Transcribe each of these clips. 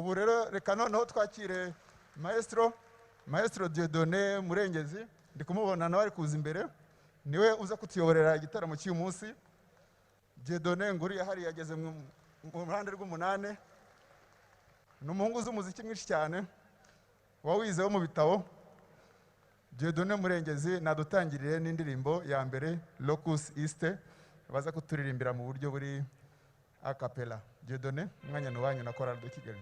ubu rero reka noneho twakire maestro Dieudonné Murengezi, ndi kumubona nawe ari kuza imbere, niwe uza kutuyoborera igitaramo cy'uyu munsi. Dieudonné nguriya hari yageze mu ruhande rw'umunane, ni umuhungu uzi umuziki mwinshi cyane wawize wo mu bitabo. Dieudonné Murengezi nadutangirire n'indirimbo ya mbere Locus East, baza kuturirimbira mu buryo buri a cappella. Dieudonné, umwanya n'uwanyu na Chorale de Kigali.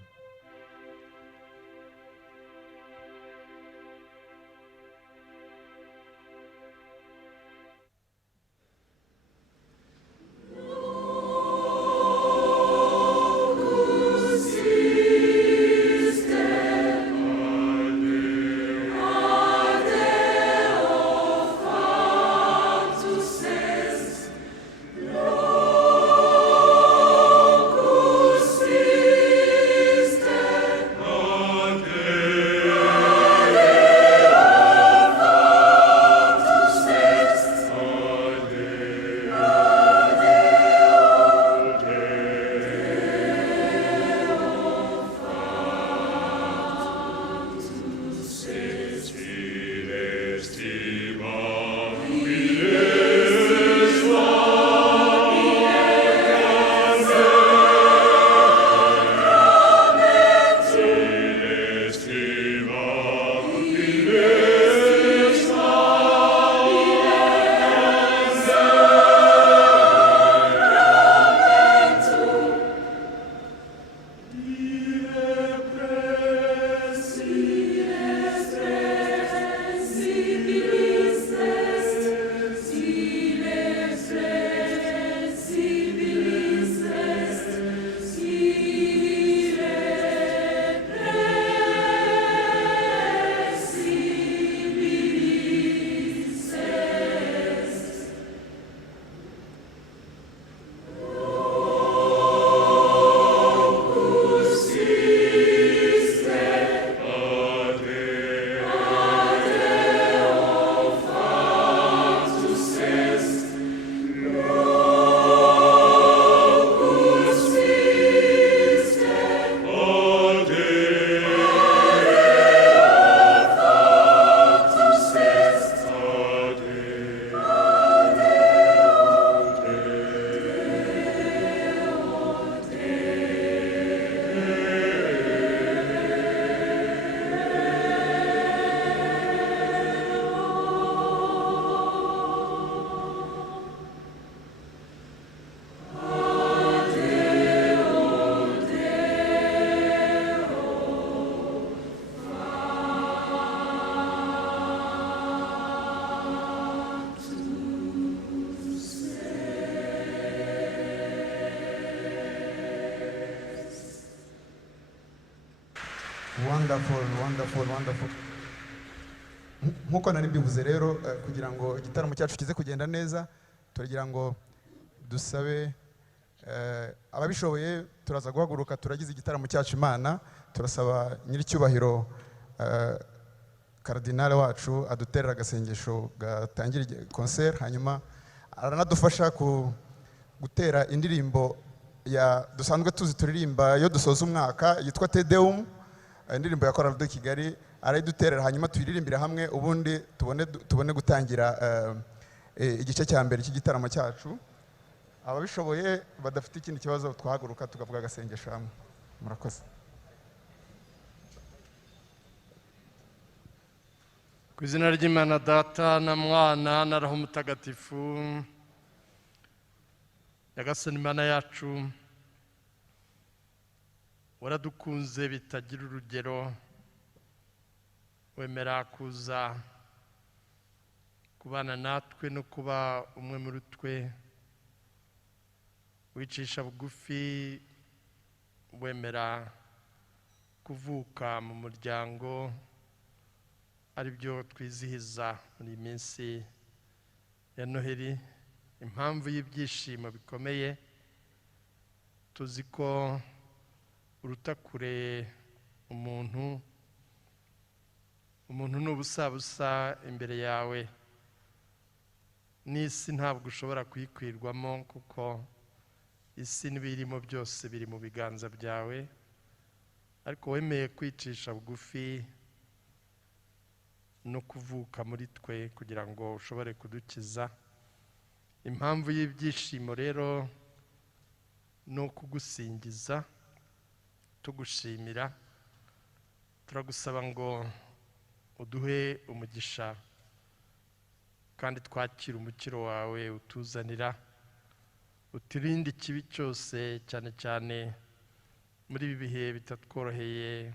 Wonderful. Nkuko nari mbivuze rero, kugira ngo igitaramo cyacu kize kugenda neza, turagira ngo dusabe ababishoboye turaza guhaguruka, turagize igitaramo cyacu Imana. Turasaba nyiricyubahiro Cardinal wacu aduterera agasengesho gatangira concert, hanyuma aranadufasha gutera indirimbo ya dusanzwe tuzi turirimba yo dusoza umwaka yitwa Te Deum, indirimbo ya Chorale de Kigali. Arayiduterera hanyuma tuyiririmbira hamwe, ubundi tubone gutangira igice cya mbere cy'igitaramo cyacu. Ababishoboye badafite ikindi kibazo twahaguruka tugavuga agasengesho hamwe. Murakoze. Ku izina ry'Imana Data na Mwana na Roho Mutagatifu. Nyagasani Imana yacu, waradukunze bitagira urugero, wemera kuza kubana natwe no kuba umwe muri twe, wicisha bugufi, wemera kuvuka mu muryango, ari byo twizihiza muri iyi minsi ya Noheli, impamvu y'ibyishimo bikomeye. Tuzi ko uruta kure umuntu ni ubusabusa imbere yawe, n'isi ntabwo ushobora kuyikwirwamo, kuko isi n'ibirimo byose biri mu biganza byawe. ariko wemeye kwicisha bugufi no kuvuka muri twe kugira ngo ushobore kudukiza. Impamvu y'ibyishimo rero ni ukugusingiza tugushimira. Turagusaba ngo uduhe umugisha kandi twakire umukiro wawe utuzanira, uturinde ikibi cyose, cyane cyane muri ibi bihe bitatworoheye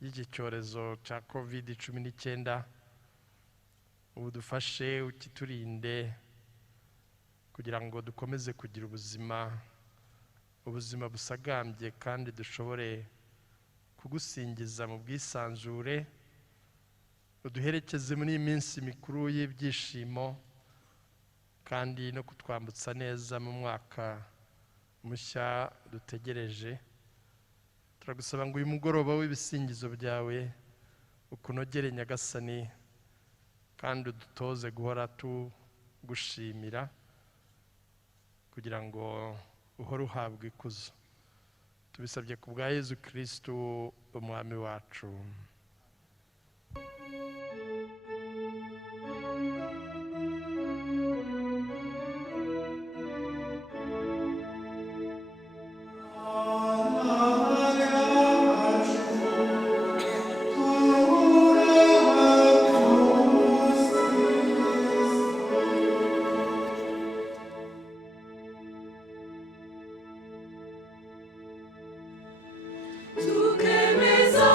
by'iki cyorezo cya COVID-19. Ubu dufashe ukiturinde kugira ngo dukomeze kugira ubuzima busagambye kandi dushobore kugusingiza mu bwisanzure. Uduherekeze muri iyi minsi mikuru y'ibyishimo kandi no kutwambutsa neza mu mwaka mushya dutegereje. Turagusaba ngo uyu mugoroba w'ibisingizo byawe ukunogere Nyagasani, kandi udutoze guhora tugushimira kugira ngo uhore uhabwa ikuzo. Tubisabye ku bwa Yezu Kristo umwami wacu. Tukemeza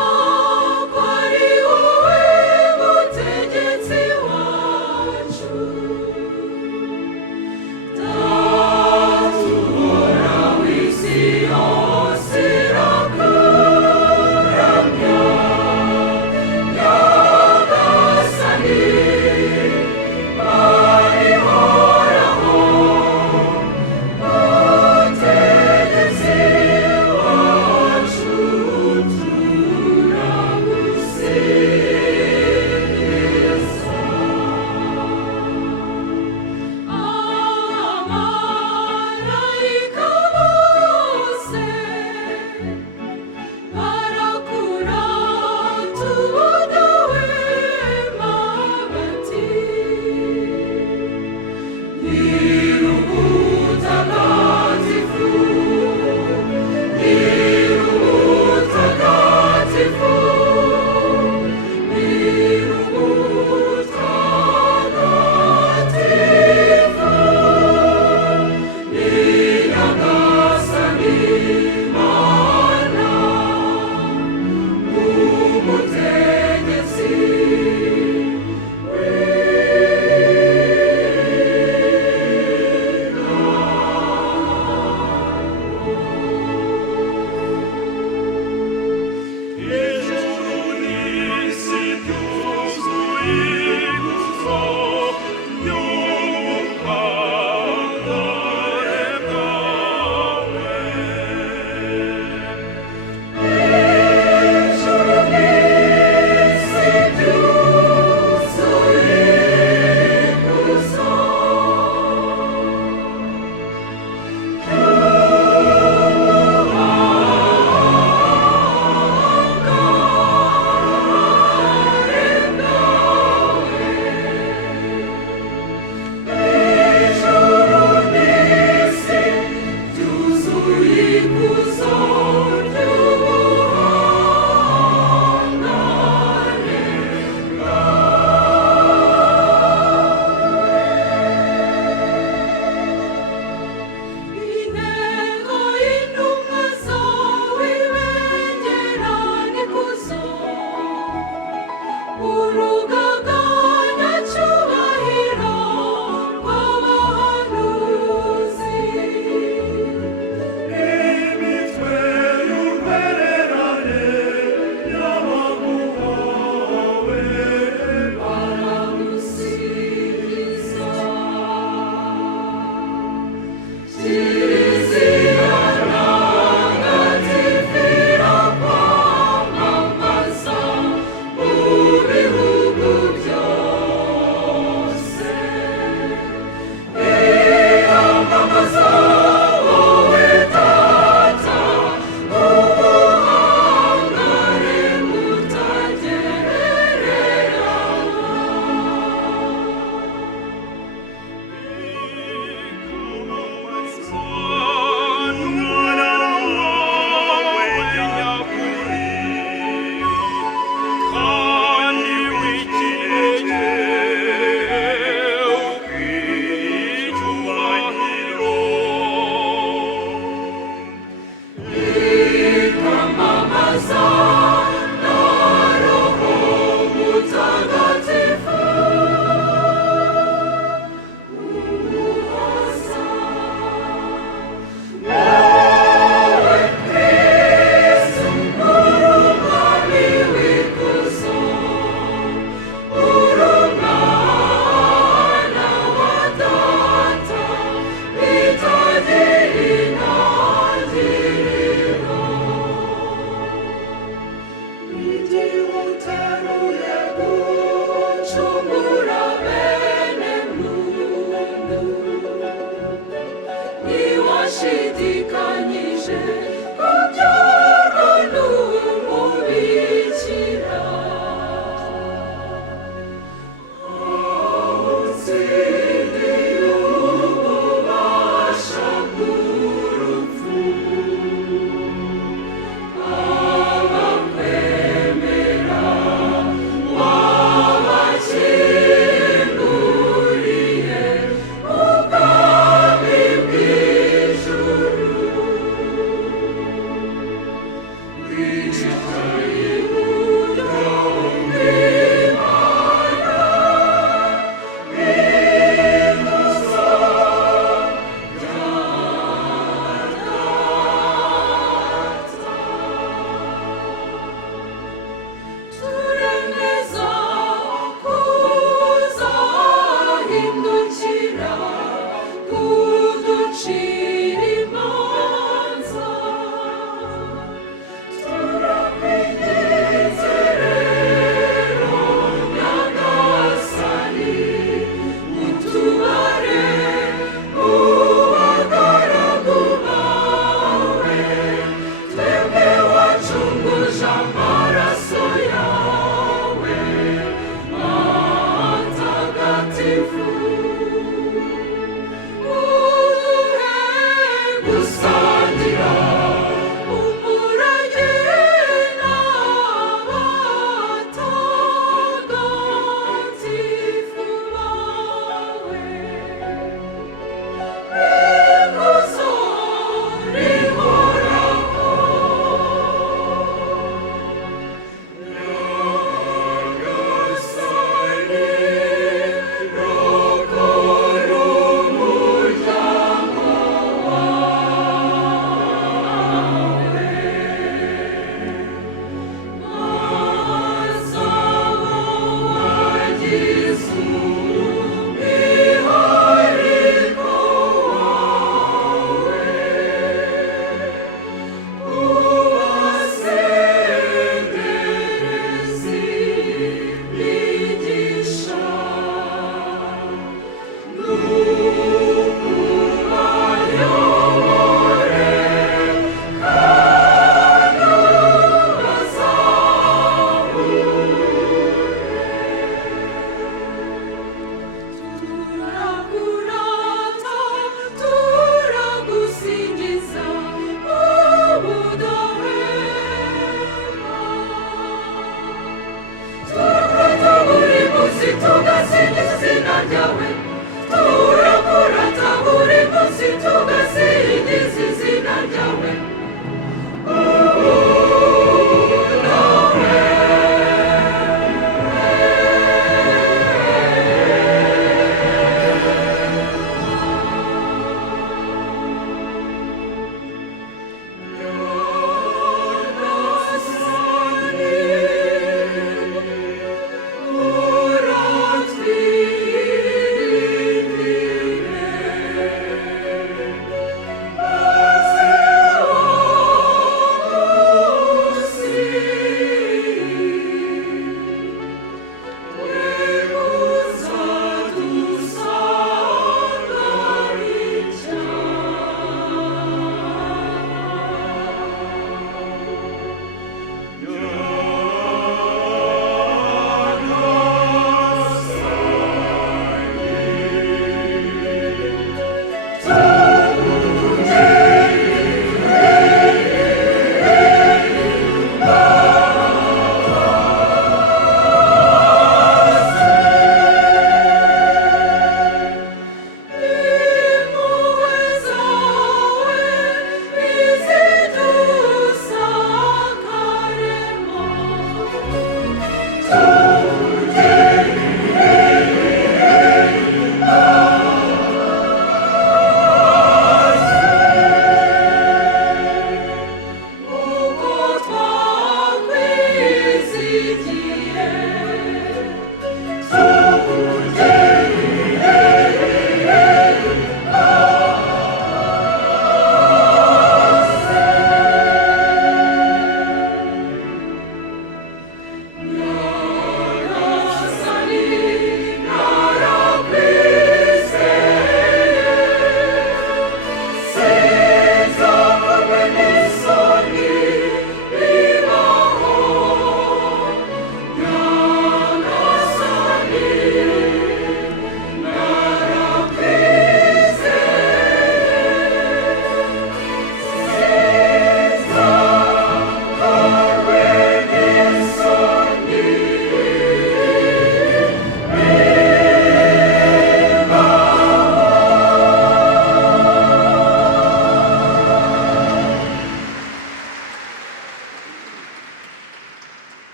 true.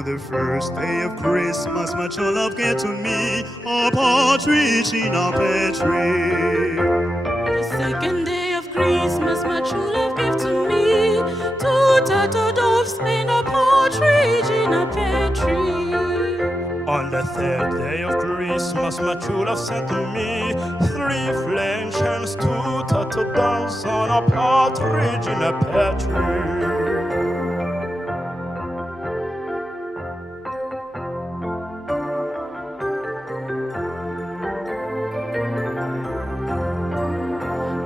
On the first day of Christmas, my true love gave to me a partridge in a pear tree. The second day of Christmas, my true love gave to me 2 turtle doves and a partridge in a pear tree. On the third day of Christmas, my true love sent to me 3 French hens, 2 turtle doves, and a partridge in a pear tree.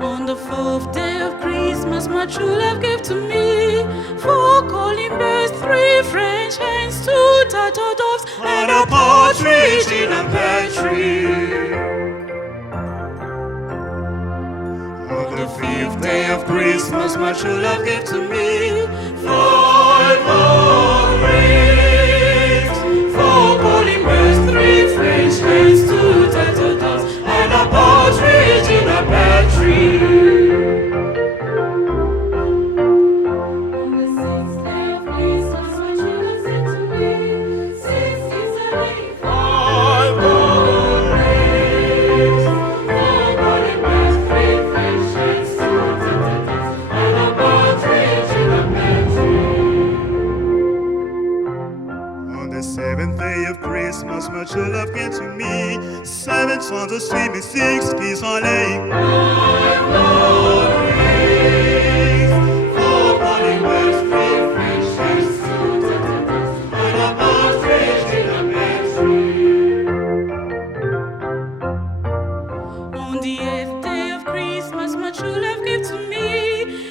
On the 4th day of Christmas, my true love gave to me 4 calling birds, 3 French hens, 2 turtle doves, and a partridge in a pear tree. On the 5th day of Christmas, my true love gave to me 5 more rings, 4 calling birds, 3 French hens, 2 turtle doves, and a partridge in a pear tree. On the 6th day of Christmas, my true love sent to me 6 geese a laying, 5 golden rings, 4 calling birds, 3 French hens, 2 turtle doves, and a partridge in a pear tree. On the 7th day of Christmas, my true love gave to me 7 swans are swimming, 6 geese are laying. 5 golden rings, 4 calling birds, 3 French hens, 2 turtle doves, and a partridge in a pear tree. On the 8th day of Christmas, my true love gave to me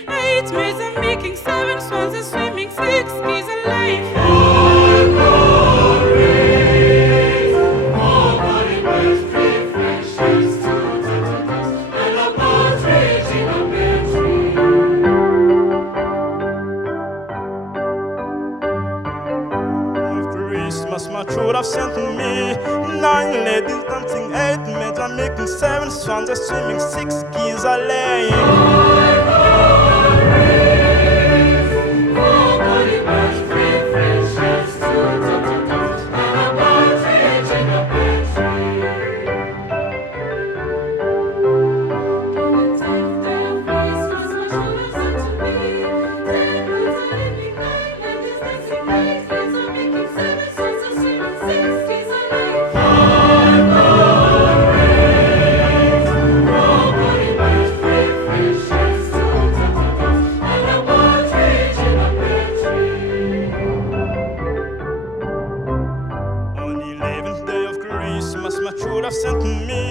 8 maids are making, 7 swans are swimming, 6 geese are laying, 5 golden rings, 4 calling birds, 3 French hens, 2 turtle doves, and a partridge in a pear tree. Of Christmas, my true love sent to me 9 ladies dancing, 8 maids are making, 7 swans are swimming, 6 geese are laying. 5 golden rings, 4 calling birds, 3 French hens, 2 turtle doves, and a partridge in a pear tree. On the 10th day of Christmas, my true love sent to me 10 birds are living, 9 ladies dancing, 8 maids are making, 7 swans are swimming, 6 geese are laying, 5 golden rings, 4 calling birds, 3 French hens, 2 turtle doves, and a partridge in a pear tree. On the 11th day of Christmas, my true love sent to me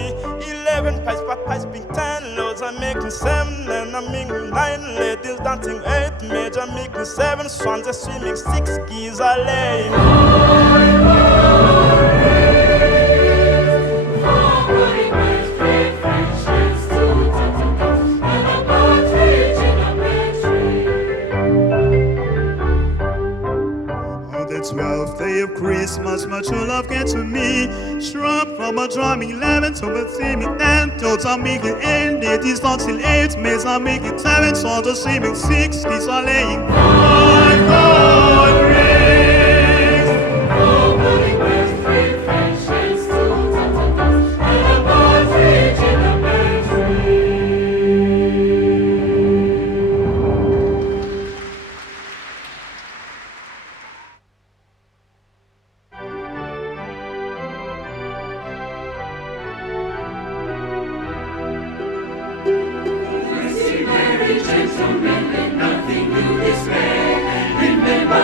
11 pies, but pies being 10 loads are making, 7 and I'm making, 9 ladies dancing, 8 maids are making, 7 swans are swimming, 6 geese are laying. 5 golden rings, 4 calling birds, 3 French hens, 2 turtle doves, and a partridge in a pear tree. On the 12th day of Christmas, my true love gave to me shrub from a drumming, 11 to a singing, 10 toads are making, 8 ladies dancing, 8 maids are making, 7 swans are swimming, 6 geese are laying. 5 gold rings, 4 calling birds, 3 French hens, 2 turtle doves, and a partridge in a pear tree. Merry gentlemen, let nothing you despair. Remember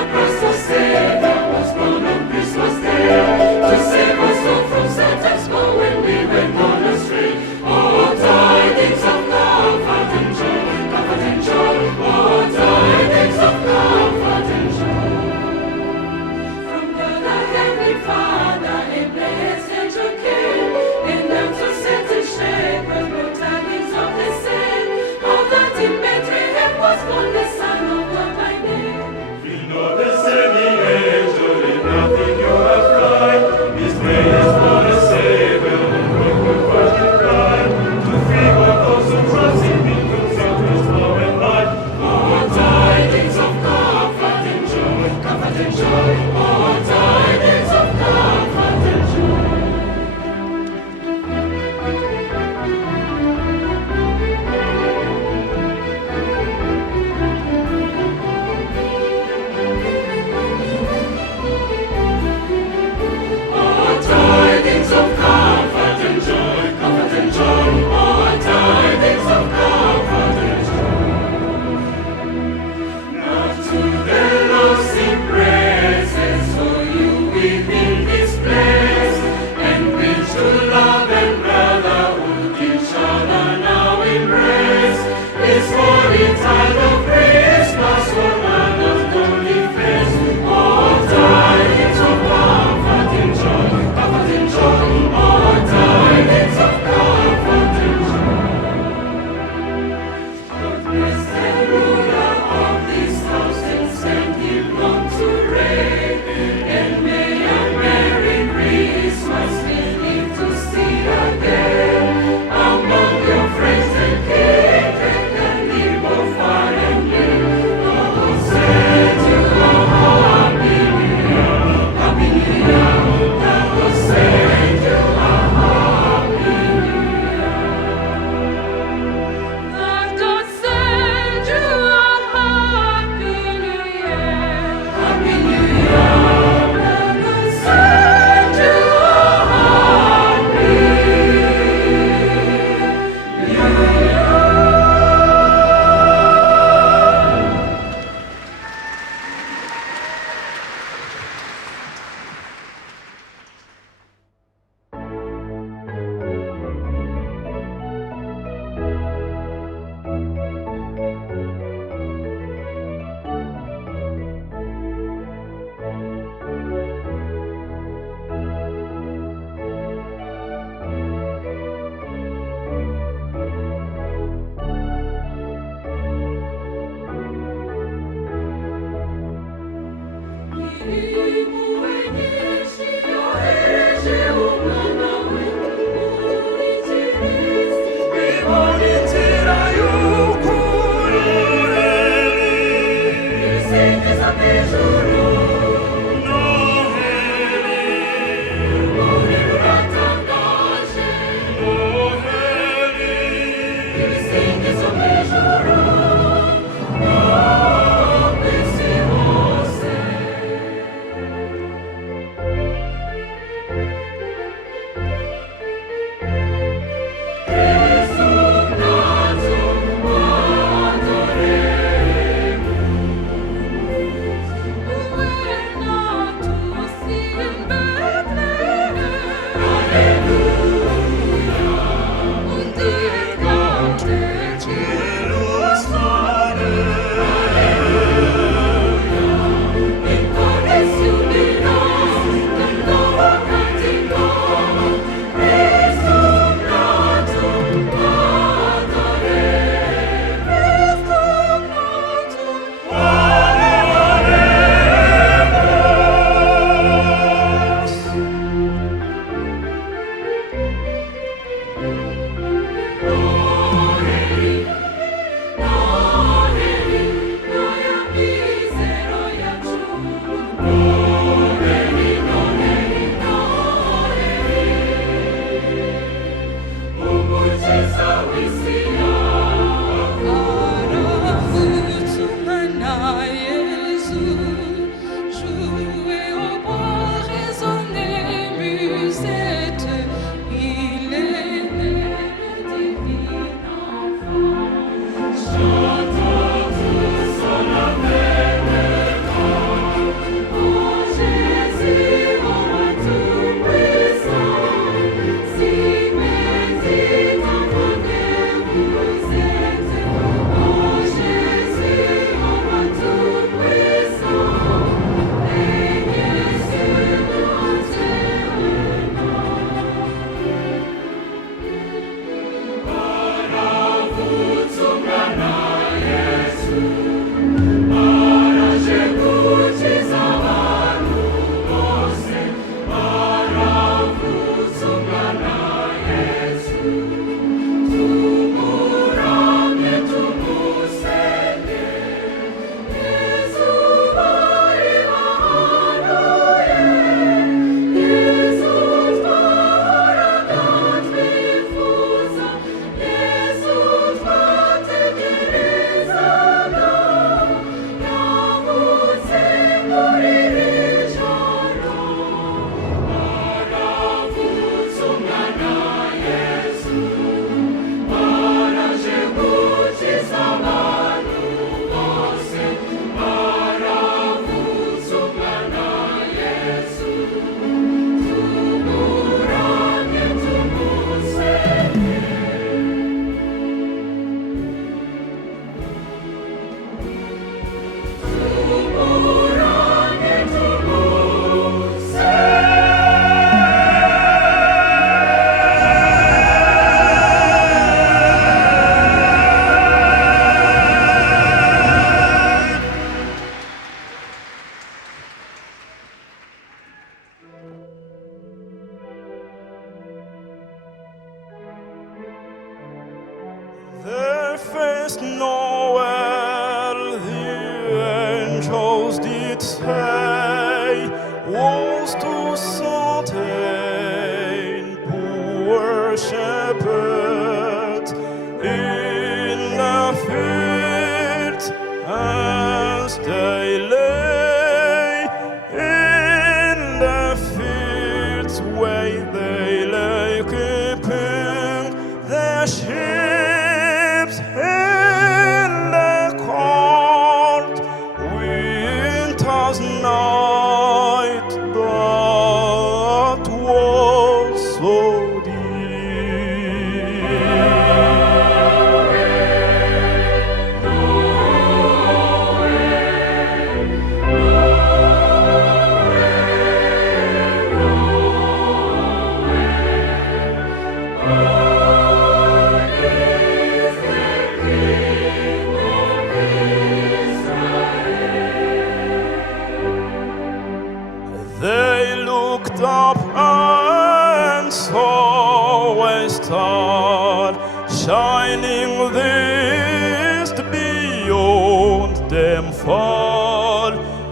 looked up and saw a star shining this beyond them fall,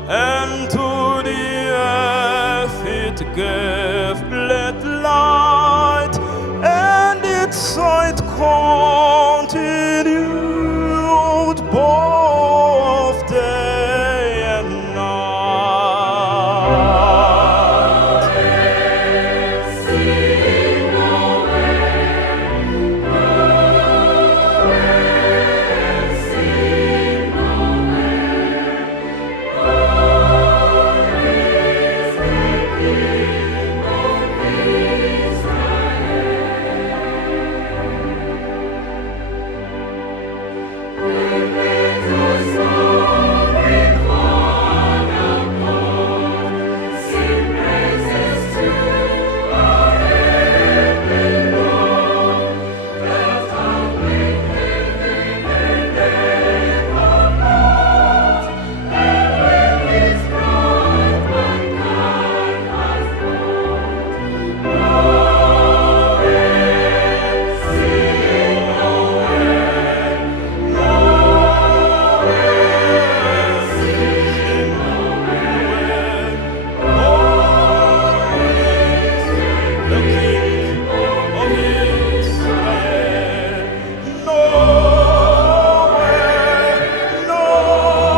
and to the earth it gave let light, and its sight continued both day and night. See nowhere, see nowhere. Lord is the King of Israel. Let us all with one accord sing praises to our heavenly Lord. That have made heaven and earth of gold, and with His blood mankind has bought. Nowhere, see nowhere, The King of Israel. Nowhere, nowhere,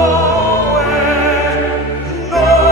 nowhere.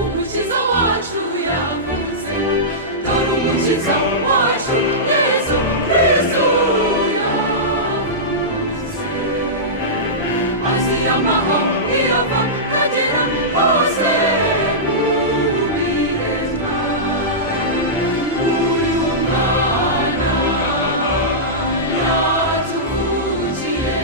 Umukiza wacu yavuze, dore umukiza wacu Yesu Kristo yavuze. Azi amahanga iyava akagera hose mu biremwa. Uri umwana yatuvukiye,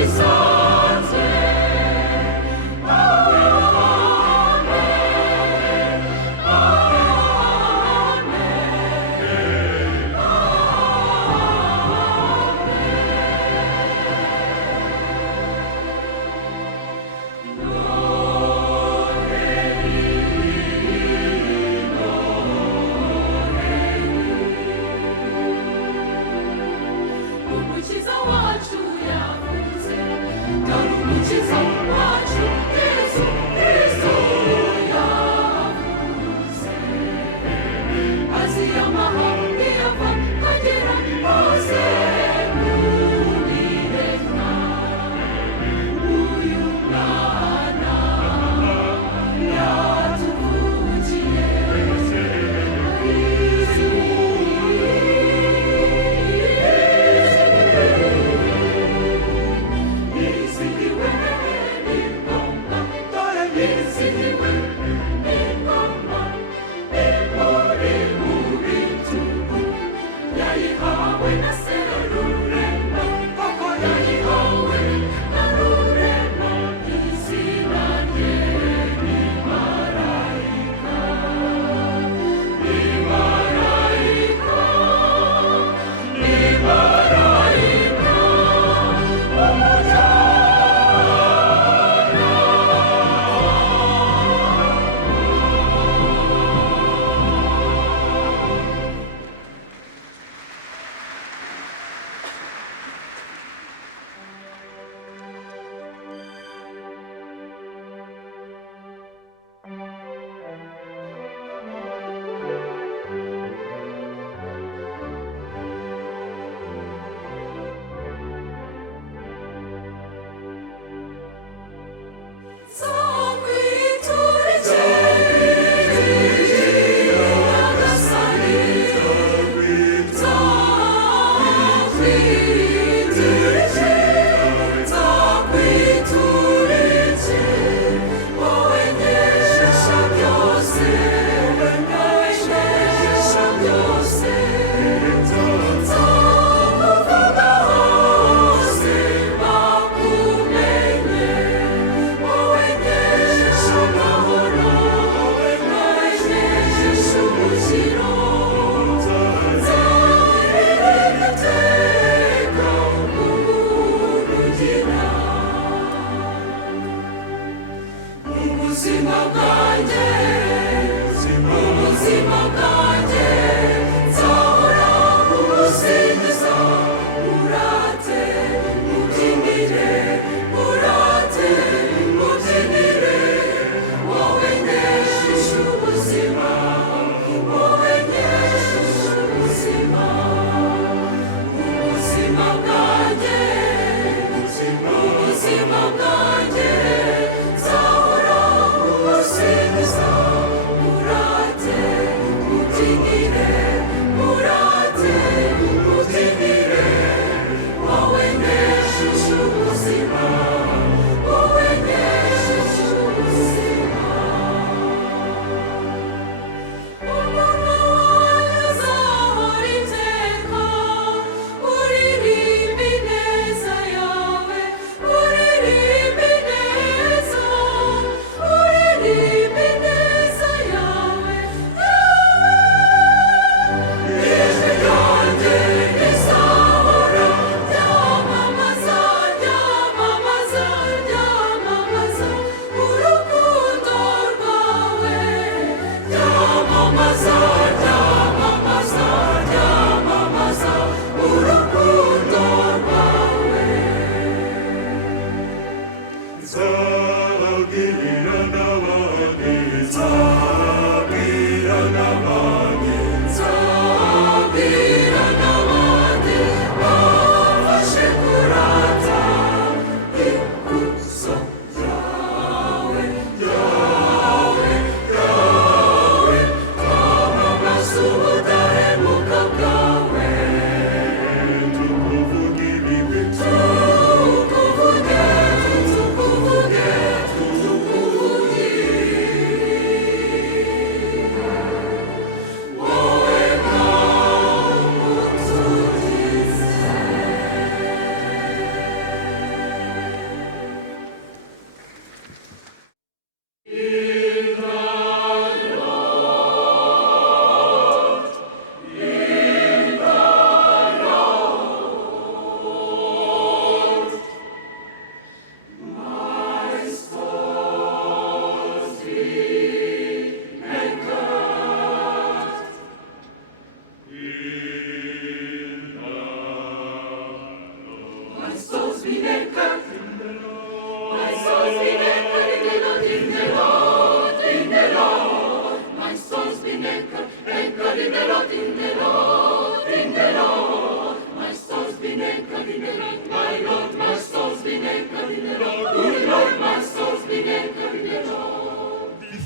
Horizonte, oh,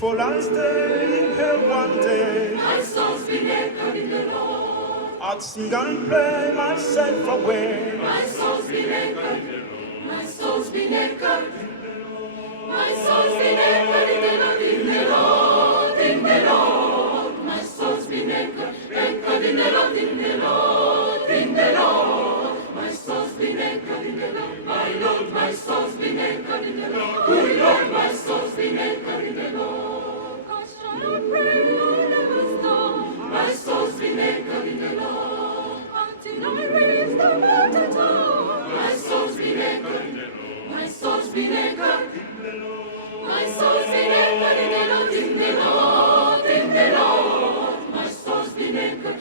Before I stay in hell one day, My soul's been anchored in the Lord. I'd sing and pray myself away. My soul's been anchored. My soul's been anchored. My soul's been anchored in the Lord, in the Lord, in the Lord. My soul's been anchored in the Lord, in the Lord, in the Lord. My soul's been anchored in the Lord, my Lord. My soul's been anchored in the Lord, oh Lord. My soul's been anchored in the Lord. I shall pray, Lord, never stop. My soul's been anchored in the Lord until I reach the mountain top. My soul's been anchored in the Lord. My soul's been anchored. My soul's been anchored in the Lord, in the Lord, in the Lord. My soul's been anchored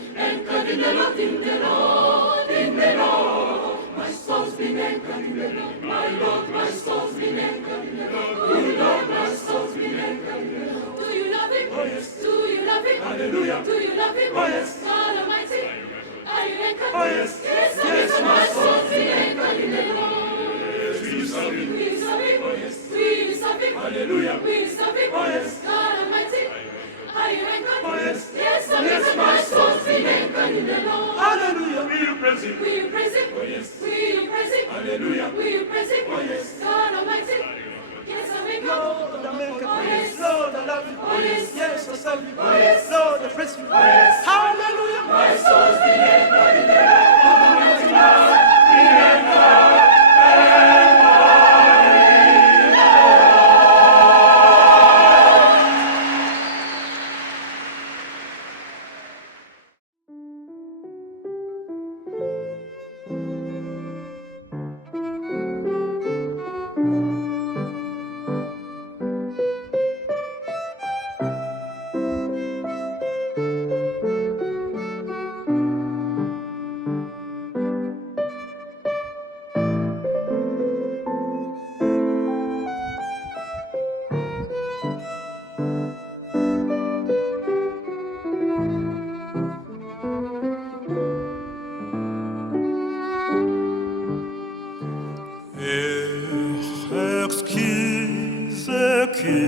in the Lord, in the Lord, in the Lord. My soul's been anchored in the Lord, my Lord. My soul's been anchored in the Lord, oh Lord. My soul's been anchored in the Lord. Do you love Him? Oh yes. Do you love Him? Hallelujah. Do you love Him? Oh yes. God Almighty. Are you anchored? Oh yes. Yes, yes. My soul's been anchored in the Lord. Will you serve Him? Will you serve Him? Oh yes. Will you serve Him? Hallelujah. Will you serve Him? Oh yes. God Almighty. Are you anchored? Oh yes. Yes, yes. My soul's been anchored in the Lord. Hallelujah. Will you praise Him? Will you praise Him? Oh yes. Will you praise Him? Hallelujah. Will you praise Him? Oh yes. God Almighty. Yes, I'm anchored. Lord, I'm anchored. Oh yes. Lord, I love you. Oh yes. Yes, I serve you. Oh yes. Lord, I praise you. Oh yes. Hallelujah. My soul's been anchored in the Lord. Exquise que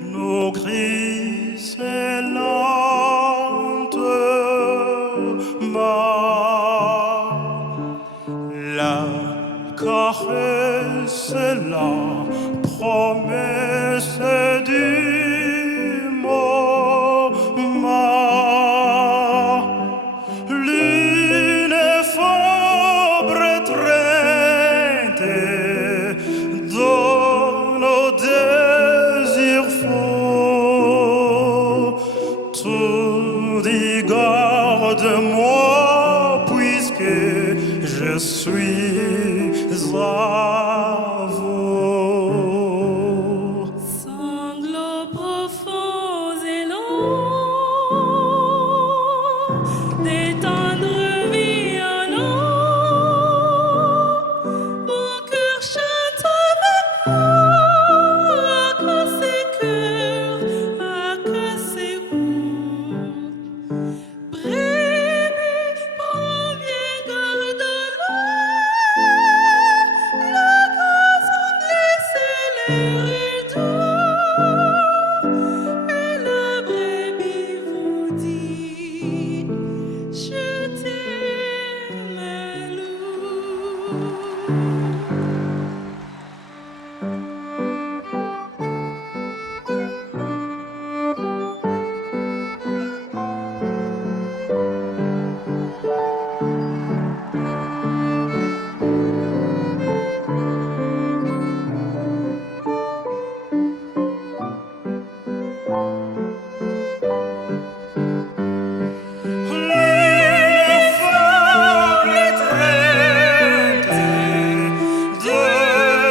nos grises lentes la caresse, la promesse du moment, l'ineffable retraite dans nos désirs fous. Tout dit garde-moi puisque je suis à vous. Sanglots profonds et longs, des tendres violons, mon cœur chante avec vous, à casser cœur, à casser route. Brebis, prends bien garde de le gazon glisse les rideaux, et la brebis vous dit, je t'aime, loup. L'ineffable retraite de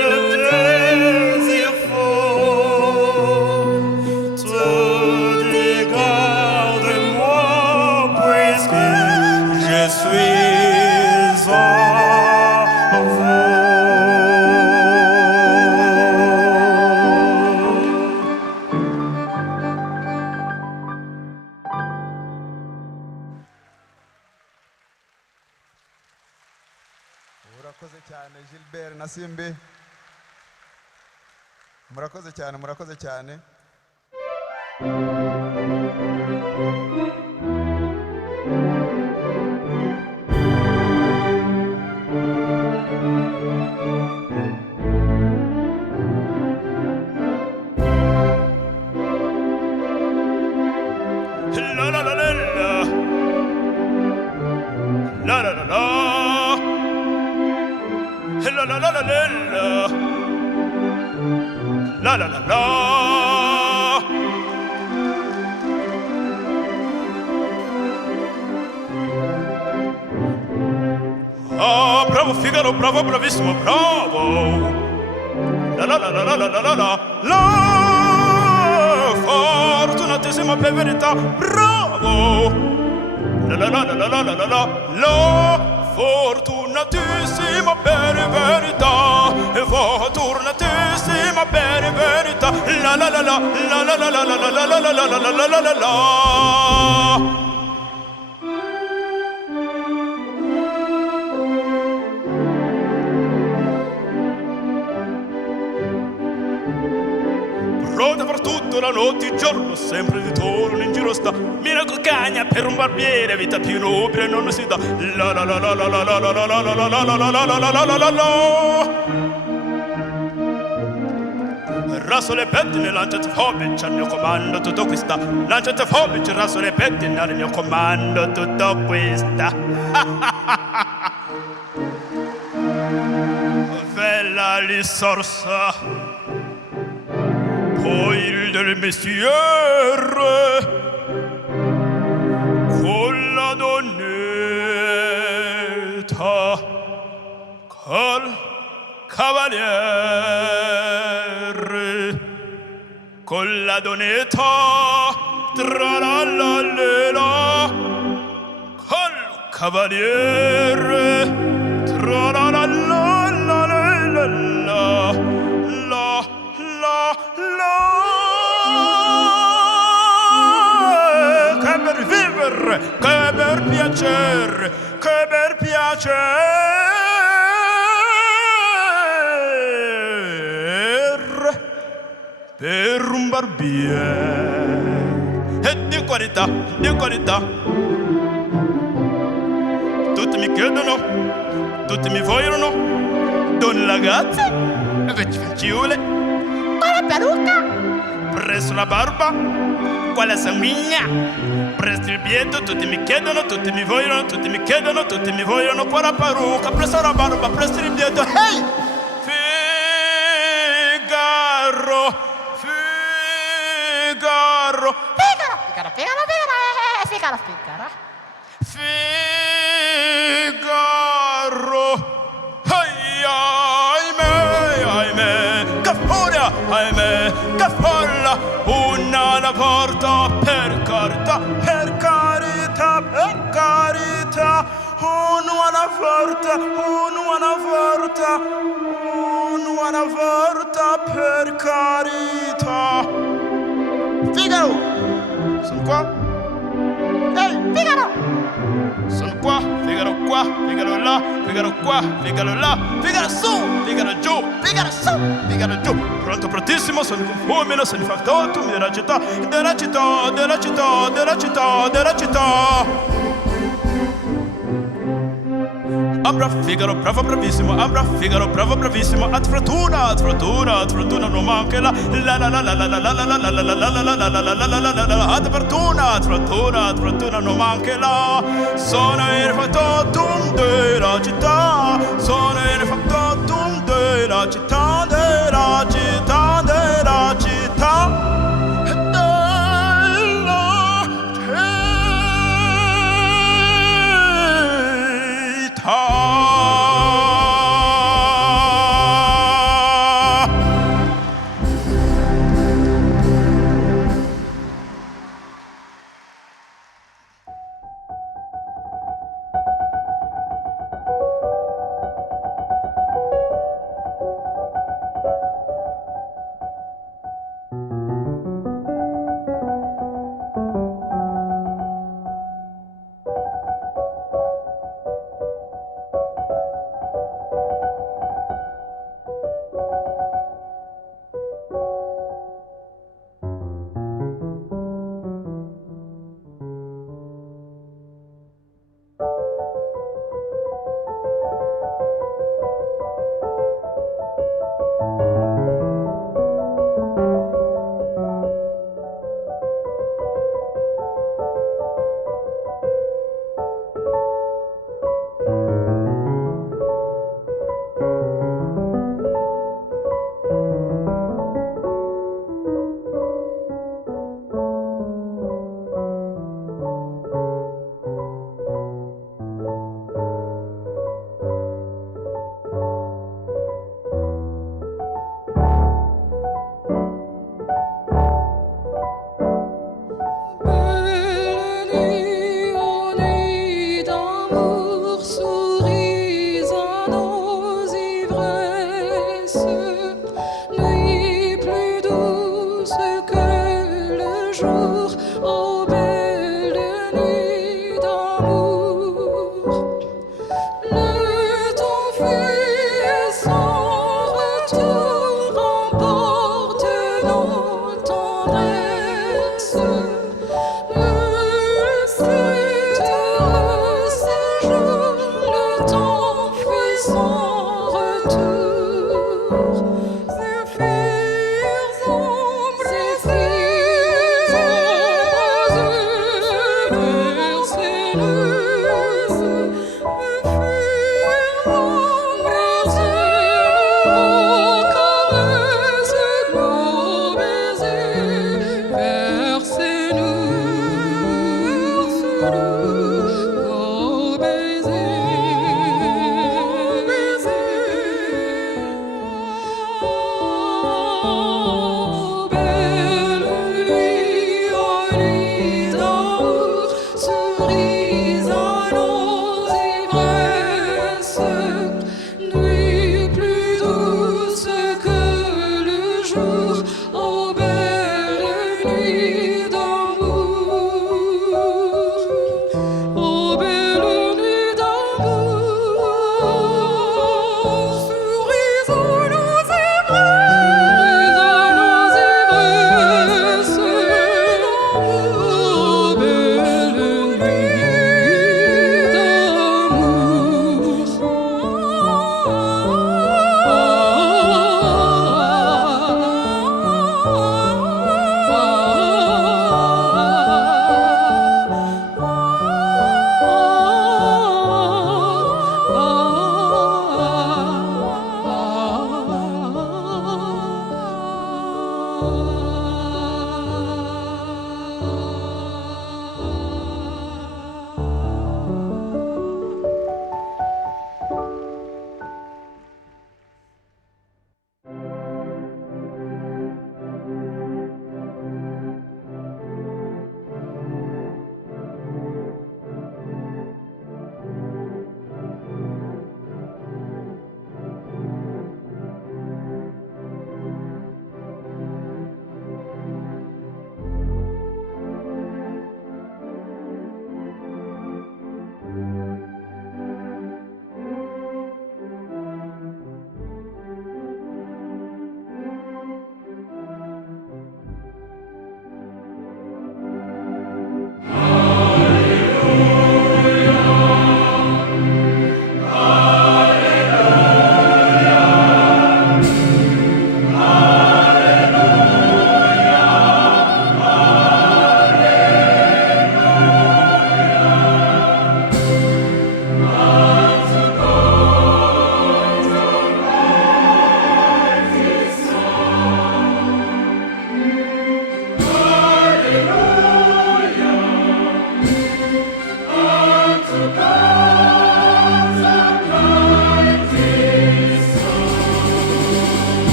nos désirs fous. Tout dit garde-moi puisque je suis à vous. murakoze cyane Gilbert na Simbi, murakoze cyane, murakoze cyane. la la la la. Ah, bravo Figaro, bravo, bravissimo, bravo. La la la la la la la la la. La fortunatissima per verità, bravo. La la la la la la la la la. La fortunatissima per verità, fortunatissima per verità. La la la la la la la la la la la la la la la la la la. Pronta per tutto la notte e giorno, sempre di torno in giro sta. Mira con cagna per un barbiere, vita più nobile non si dà. La la la la la la la la la la la la la la la la la la la la. Raso le pettine, lanciate fobici al mio comando tutto questa. Lanciate fobici, raso le pettine al mio comando tutto questa. Bella risorsa, poi il del mestiere, con la donnetta, col cavaliere, con la donnetta, tra la la la, col cavaliere, tra la la la la la la. Che per vivere, che per piacere, che per piacere, per un barbiere. E di qualità, di qualità. Tutti mi chiedono, tutti mi vogliono, donne ragazze, vecchie fanciulle, quale peruca, presso la barba, quale sanguigna, presso il bietto, tutti mi chiedono, tutti mi vogliono, tutti mi chiedono, tutti mi vogliono, quale peruca, presso la barba, presso il bietto, hey! Figaro, Figaro, Figaro, Figaro, Figaro, Figaro, Figaro, Figaro, ahimè, che furia, ahimè, che folla, una alla porta, per carità, per carità, per carità, uno alla porta, uno alla porta, uno alla porta, per carità. Figaro, Sono qua, ehi, Figaro, sono qua, Figaro qua, Figaro là, Figaro qua, Figaro là, Figaro su, Figaro giù, Figaro su, Figaro giù. Pronto, prontissimo, sono con fumino, sono fatto, della città, della città, della città, della città, della città. Ambra Figaro, bravo, bravissimo, Ambra Figaro, bravo, bravissimo, ad fortuna, non manca la la la la la la la la la la la la la la la la la la, ad fortuna, non manca la. Sono il factotum della città, sono il factotum della città, della città, della città. jour, ô belle nuit d'amour. Le temps fuit sans retour, emporte nos tendresses. Cet heureux séjour, le temps fuit sans retour. Zéphyrs ombres,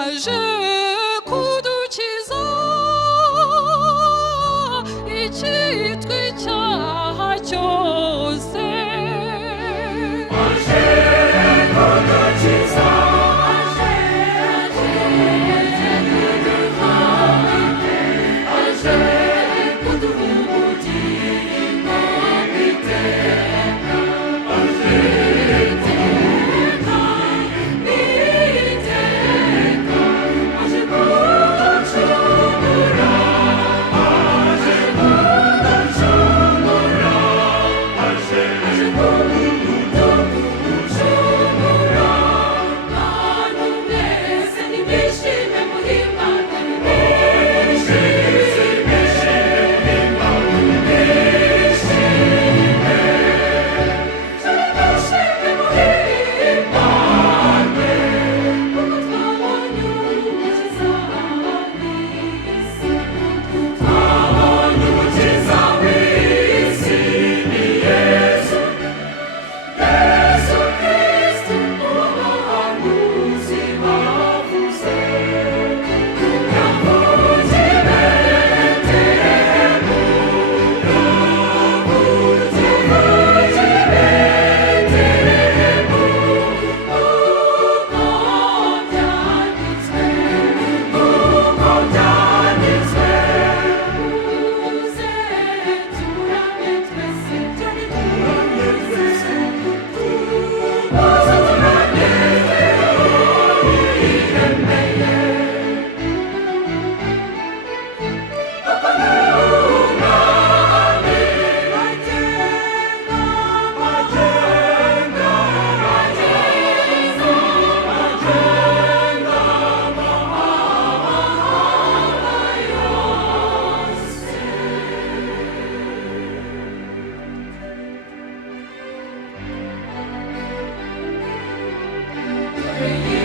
Aje kudukiza Thank you.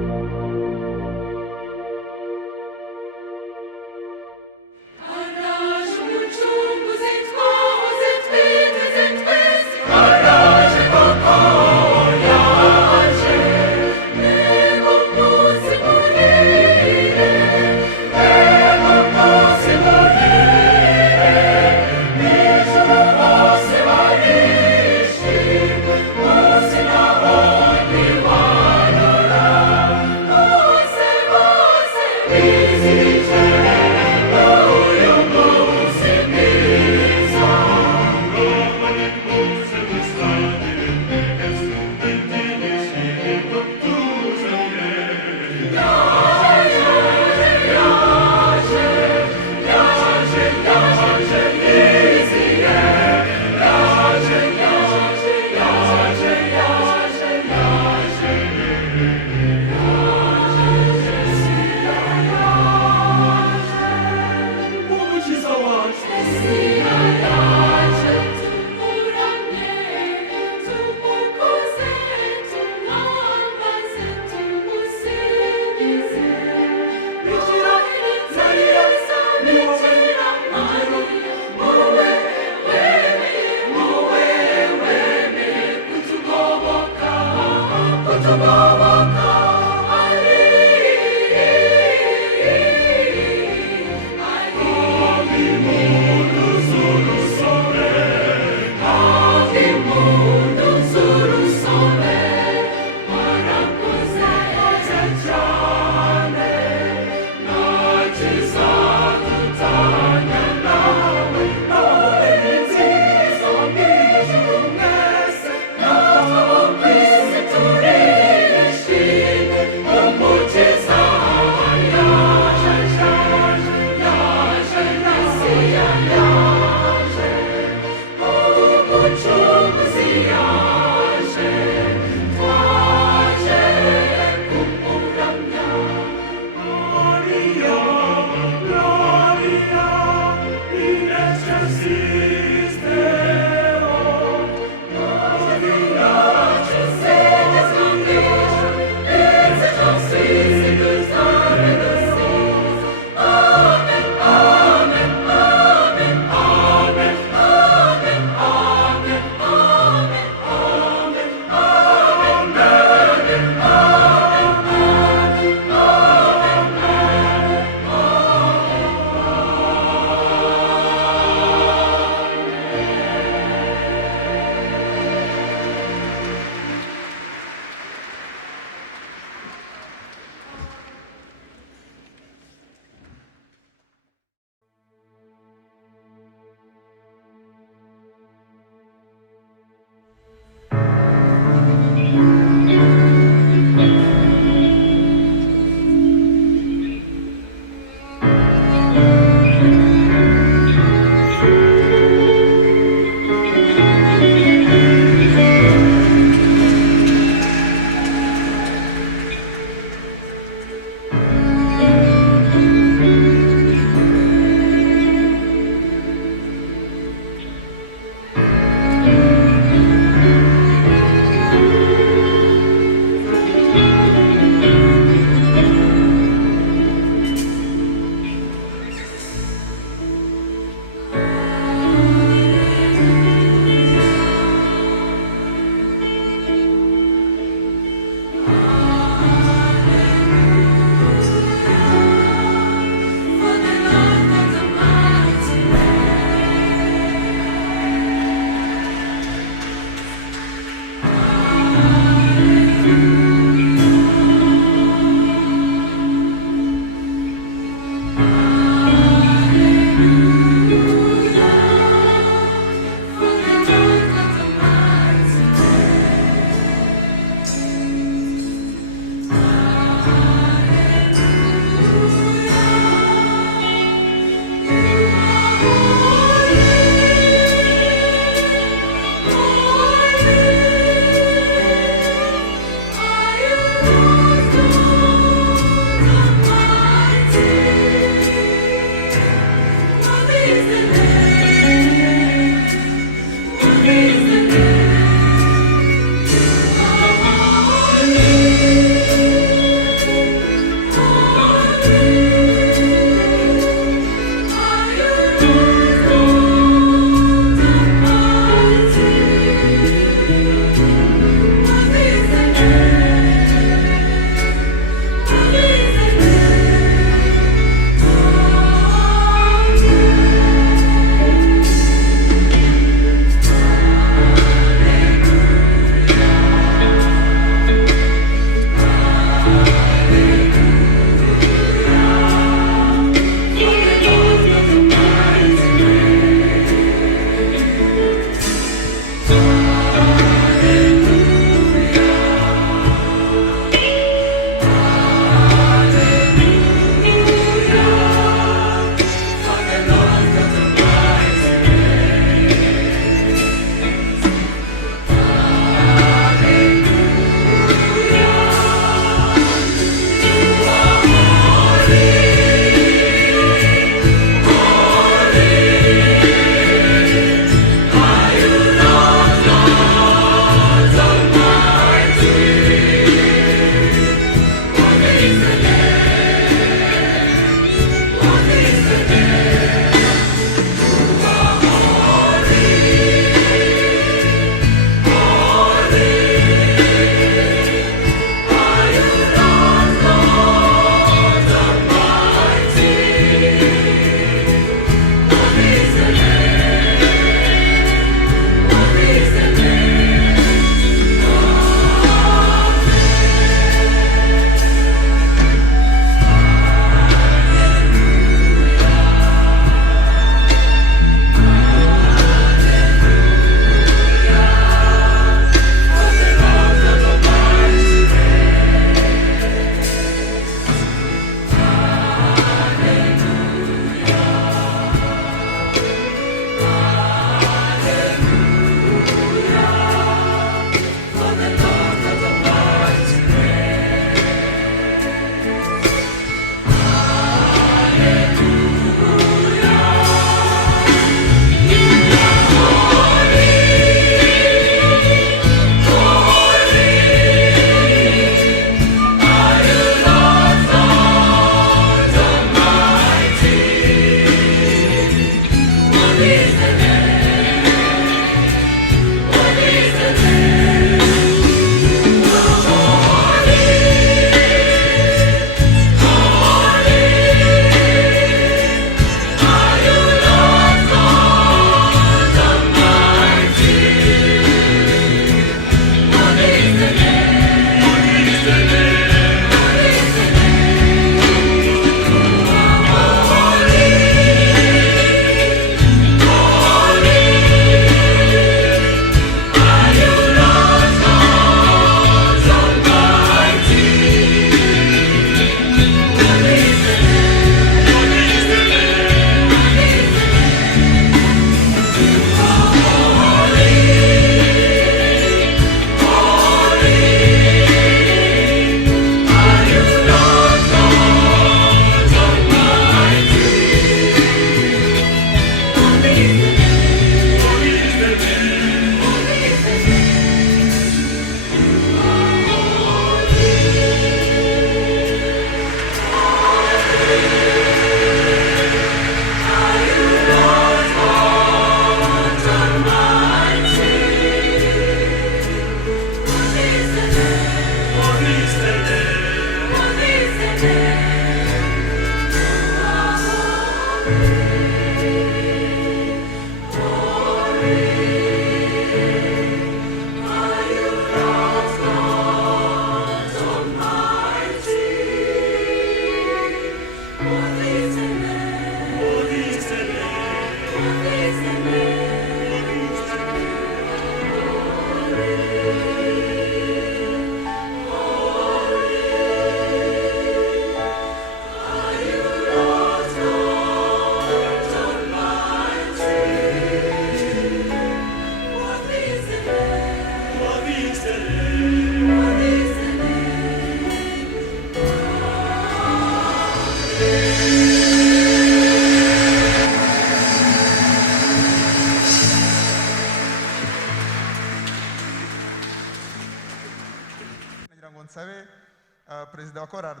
perezida wa korali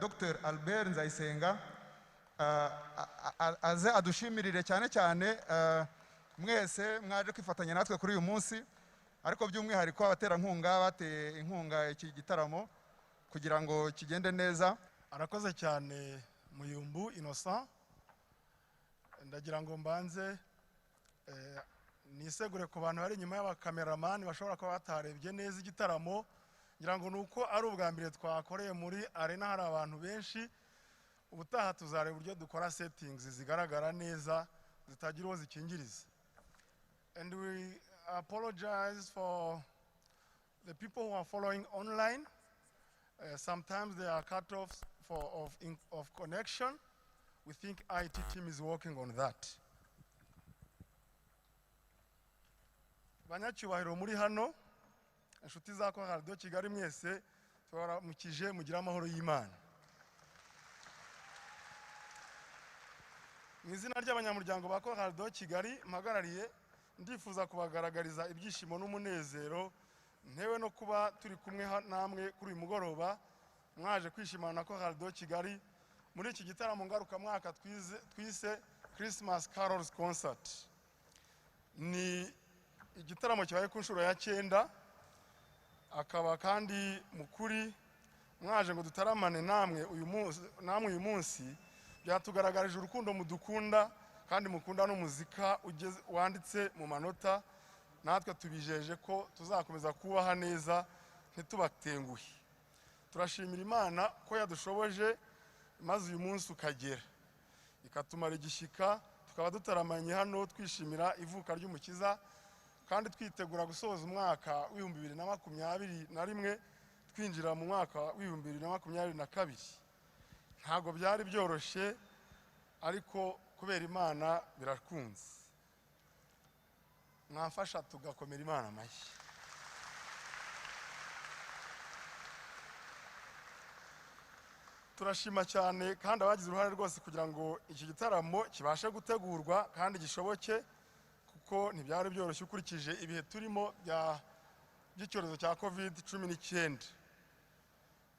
Dr Albert Nzayisenga aze adushimirire cyane cyane mwese mwaje kwifatanya natwe kuri uyu munsi, ariko by'umwihariko abaterankunga bateye inkunga iki gitaramo kugira ngo kigende neza. Arakoze cyane Muyumbu Innocent. Ndagira ngo mbanze nisegure ku bantu bari inyuma y'abakameramani bashobora kuba batarebye neza igitaramo, ngira ngo nuko ari ubwa mbere twakoreye muri arena, hari abantu benshi. Ubutaha tuzareba uburyo dukora settings zigaragara neza zitagira uwo zikingiriza. And we apologize for the people who are following online. Sometimes there are cut-offs of connection. We think IT team is working on that. Banyacyubahiro muri hano, inshuti za Radio Kigali mwese, twaramukije mugira amahoro y'Imana. Mu izina ry'abanyamuryango ba Radio Kigali mpagarariye, ndifuza kubagaragariza ibyishimo n'umunezero ntewe no kuba turi kumwe namwe kuri uyu mugoroba mwaje kwishimana na Radio Kigali muri iki gitaramo ngaruka mwaka twise Christmas Carols Concert. Ni igitaramo kibaye ku nshuro ya 9, akaba kandi mukuri mwaje ngo dutaramane namwe uyu munsi byatugaragarije urukundo mudukunda kandi mukunda n'umuzika wanditse mu manota. Natwe tubijeje ko tuzakomeza kubaha neza ntitubatenguhe. Turashimira Imana ko yadushoboje maze uyu munsi ukagera ikatumara igishika, tukaba dutaramanye hano twishimira ivuka ry'umukiza kandi twitegura gusoza umwaka w'ibihumbi 2021 twinjira mu mwaka w'ibihumbi 2022. Ntago byari byoroshye, ariko kubera Imana birakunze. Mwafasha tugakomera Imana amashyi. Turashima cyane kandi abagize uruhare rwose kugira ngo iki gitaramo kibashe gutegurwa kandi gishoboke, kuko ntibyari byoroshye ukurikije ibihe turimo by'icyorezo cya COVID-19.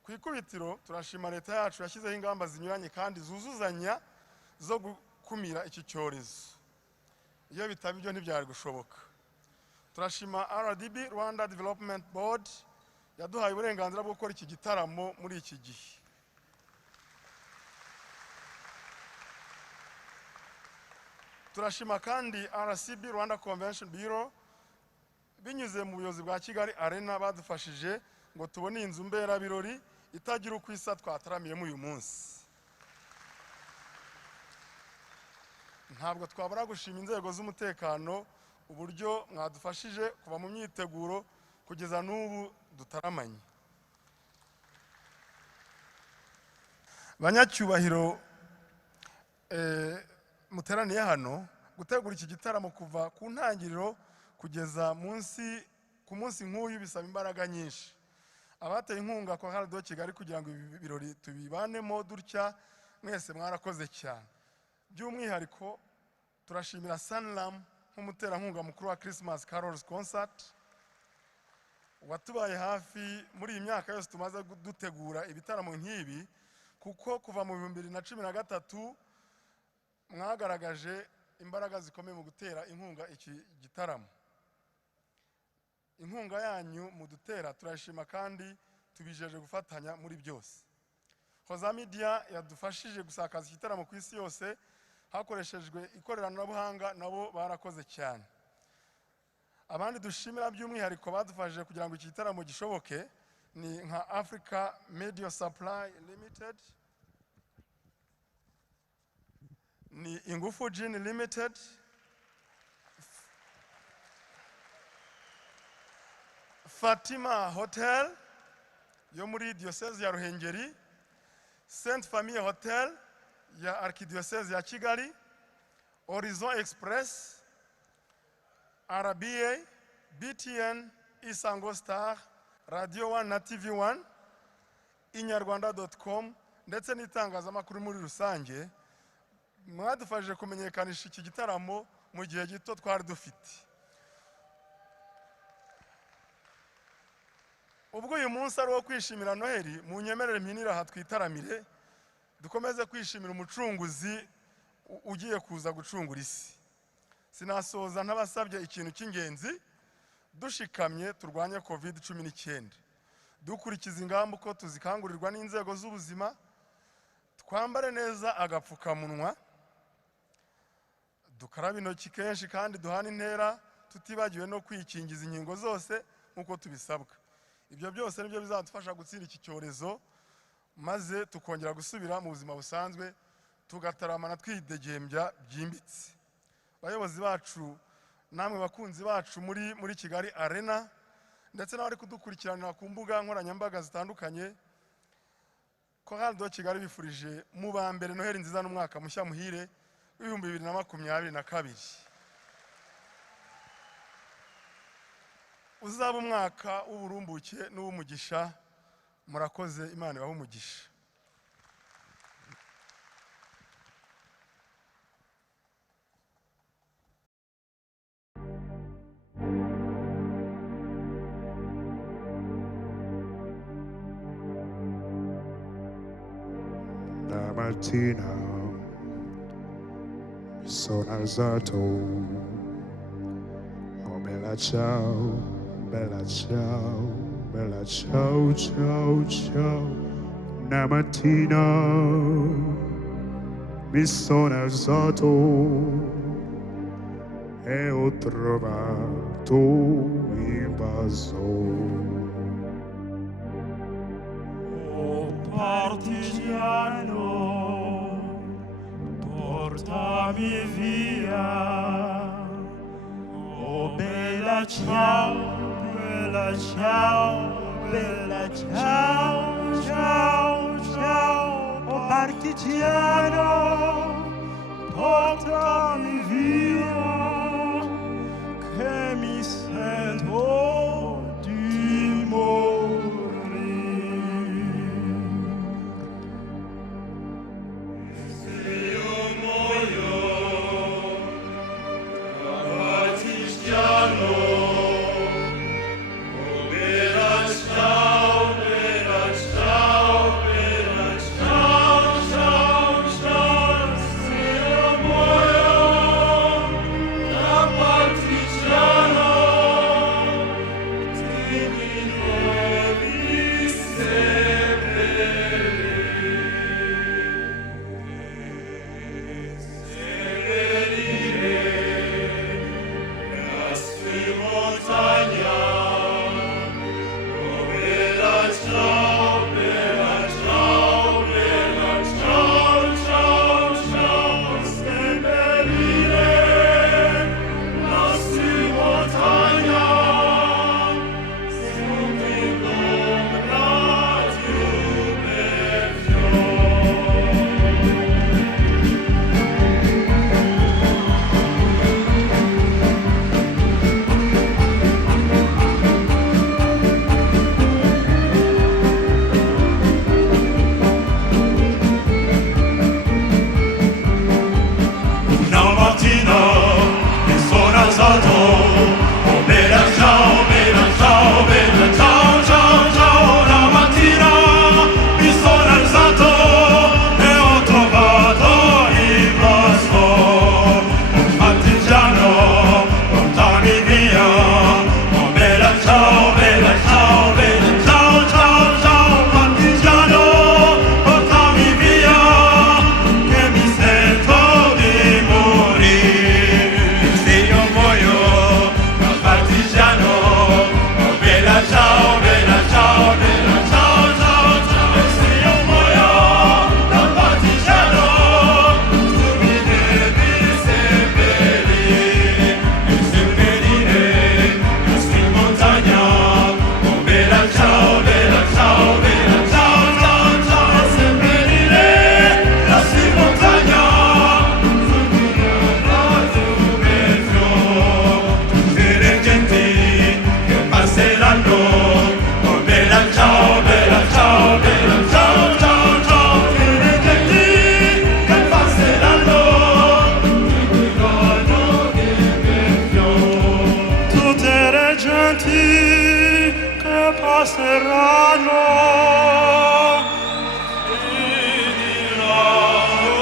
Ku ikubitiro turashima leta yacu yashyizeho ingamba zinyuranye kandi zuzuzanya zo gukumira iki cyorezo. Iyo bitaba ibyo ntibyari gushoboka. Turashima RDB, Rwanda Development Board, yaduhaye uburenganzira bwo gukora iki gitaramo muri iki gihe. Turashima kandi RCB, Rwanda Convention Bureau, binyuze mu buyobozi bwa Kigali Arena badufashije ngo tubone inzu mbera birori itagira uko isa twataramiyemo uyu munsi. Ntabwo twabura gushima inzego z'umutekano uburyo mwadufashije kuva mu myiteguro kugeza n'ubu dutaramanye. Banyacyubahiro muteraniye hano, gutegura iki gitaramo kuva ku ntangiriro kugeza ku munsi nk'uyu bisaba imbaraga nyinshi. Abateye inkunga kwa Radio Kigali kugira ngo ibi birori tubibanemo dutya, mwese mwarakoze cyane. By'umwihariko turashimira Sanlam nk'umuterankunga mukuru wa Christmas Carols Concert, watubaye hafi muri iyi myaka yose tumaze dutegura ibitaramo nk'ibi, kuko kuva mu 2013 mwagaragaje imbaraga zikomeye mu gutera inkunga iki gitaramo. Inkunga yanyu mudutera turashima kandi tubijeje gufatanya muri byose. Hoza Media yadufashije gusakaza igitaramo ku isi yose hakoreshejwe ikoranabuhanga, nabo barakoze cyane. Abandi dushimira by'umwihariko badufashije kugira ngo iki gitaramo gishoboke ni nka Africa Media Supply Limited, ni Ingufu Gin Limited, Fatima Hotel yo muri Diocese ya Ruhengeri, Sainte Famille Hotel ya Arkidiocese ya Kigali, Horizon Express, RBA, BTN, Isango Star, Radio 1 na TV 1, inyarwanda.com ndetse n'itangazamakuru muri rusange. Mwadufashije kumenyekanisha iki gitaramo mu gihe gito twari dufite. ubwo uyu munsi ari uwo kwishimira noheli mu nyemerere mpinira aha twitaramire dukomeze kwishimira umucunguzi ugiye kuza gucungura isi. Sinasoza ntabasabye ikintu cy'ingenzi, dushikamye turwanye COVID-19, dukurikiza ingamba uko tuzikangurirwa n'inzego z'ubuzima, twambare neza agapfukamunwa, dukaraba intoki kenshi kandi duhana intera, tutibagiwe no kwikingiza inkingo zose nk'uko tubisabwa. Ibyo byose nibyo bizadufasha gutsinda iki cyorezo, maze tukongera gusubira mu buzima busanzwe, tugataramana twidegembya byimbitse. Bayobozi bacu, namwe bakunzi bacu muri Kigali Arena, ndetse n'abari kudukurikiranira ku mbuga nkoranyambaga zitandukanye, Chorale de Kigali bifurije mu ba mbere Noheli nziza n'umwaka mushya muhire w'ibihumbi 2022. Uzaba umwaka w'uburumbuke n'uw'umugisha. Murakoze, Imana ibahe umugisha. Martina, sono alzato. Oh bella ciao, bella ciao, bella ciao, ciao, ciao. Una mattina mi sono alzato e ho trovato un vaso. Partigiano, portami via. Oh bella ciao, bella ciao, bella ciao, ciao, ciao. Oh partigiano, portami via, che mi sento di morire. passeranno e diranno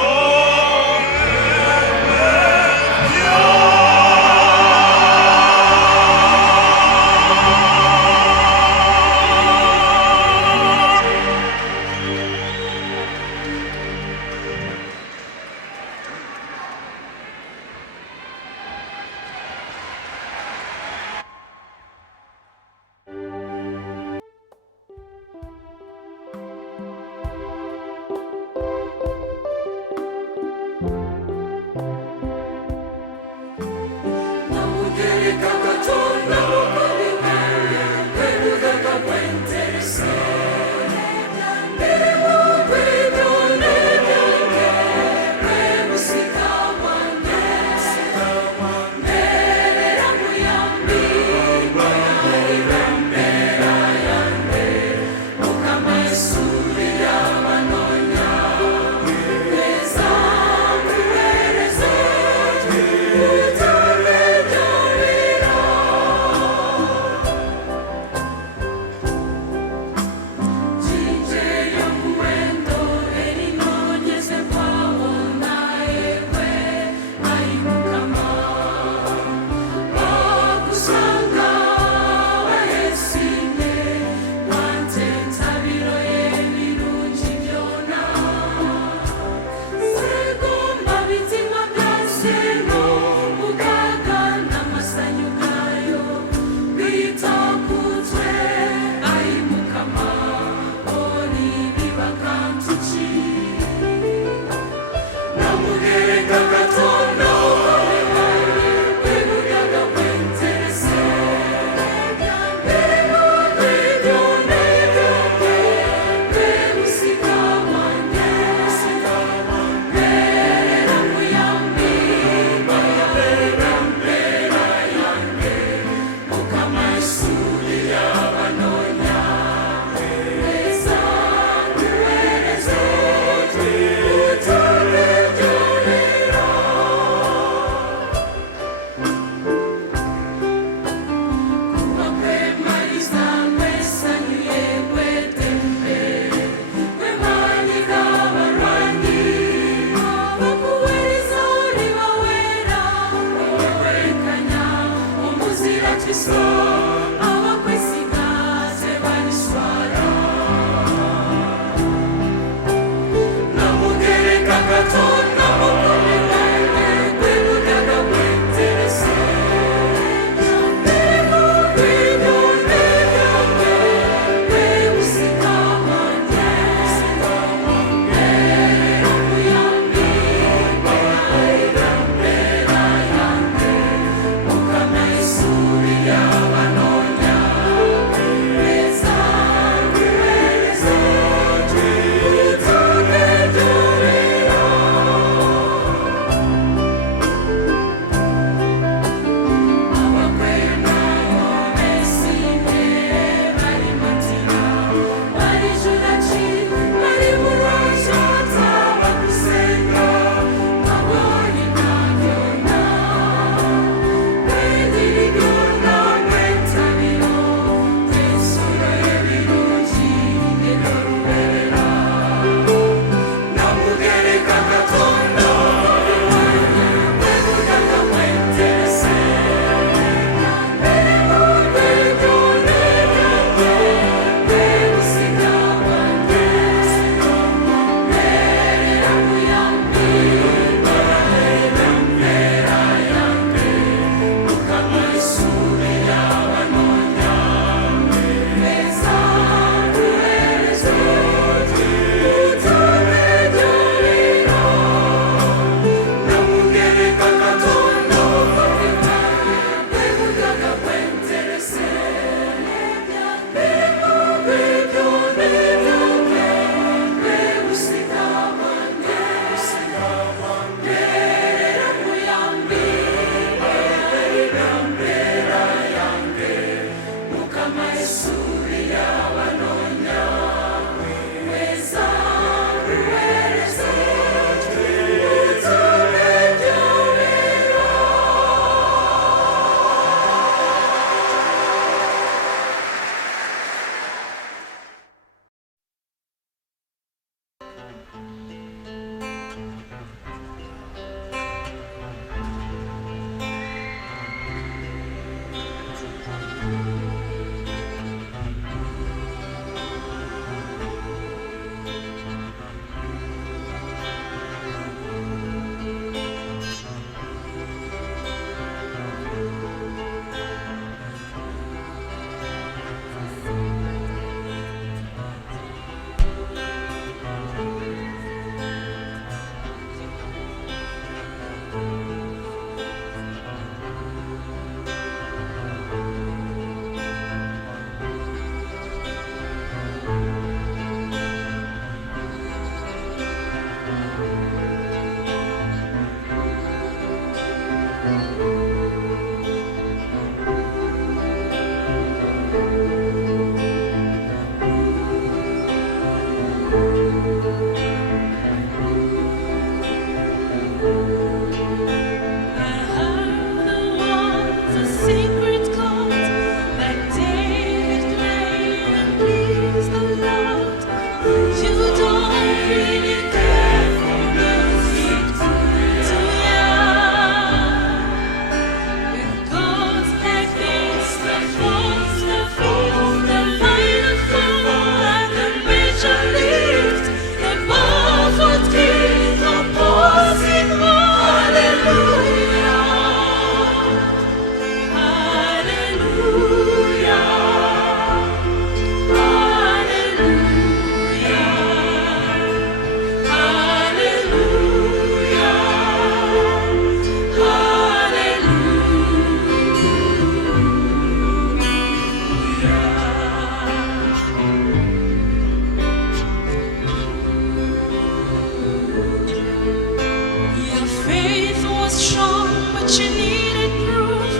what you needed proof.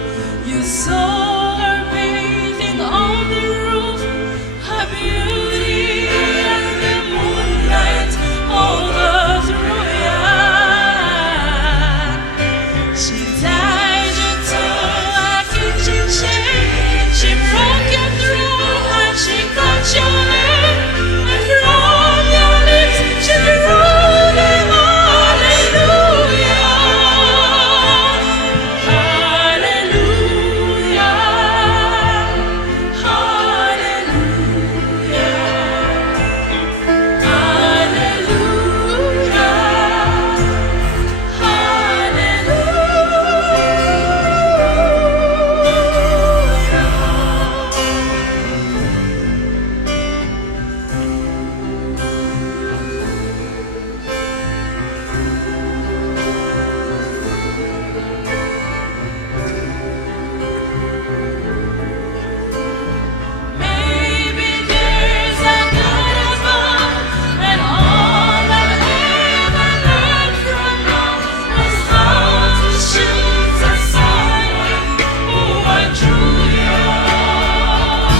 You saw her bathing on the roof, her beauty and the moonlight overthrew ya. She tied you to a kitchen chair, she broke your throat and she cut your hair, and from your lips she wrote a hallelujah. Hallelujah. Hallelujah. Maybe there's a God above, and all I've ever learned from love was how to shoot at someone who are truly yours.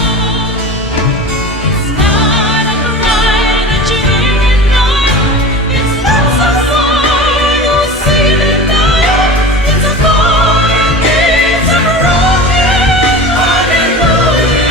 It's not a cry that you hear at night. It's not someone who's seated down. It's a call that needs a broken hallelujah.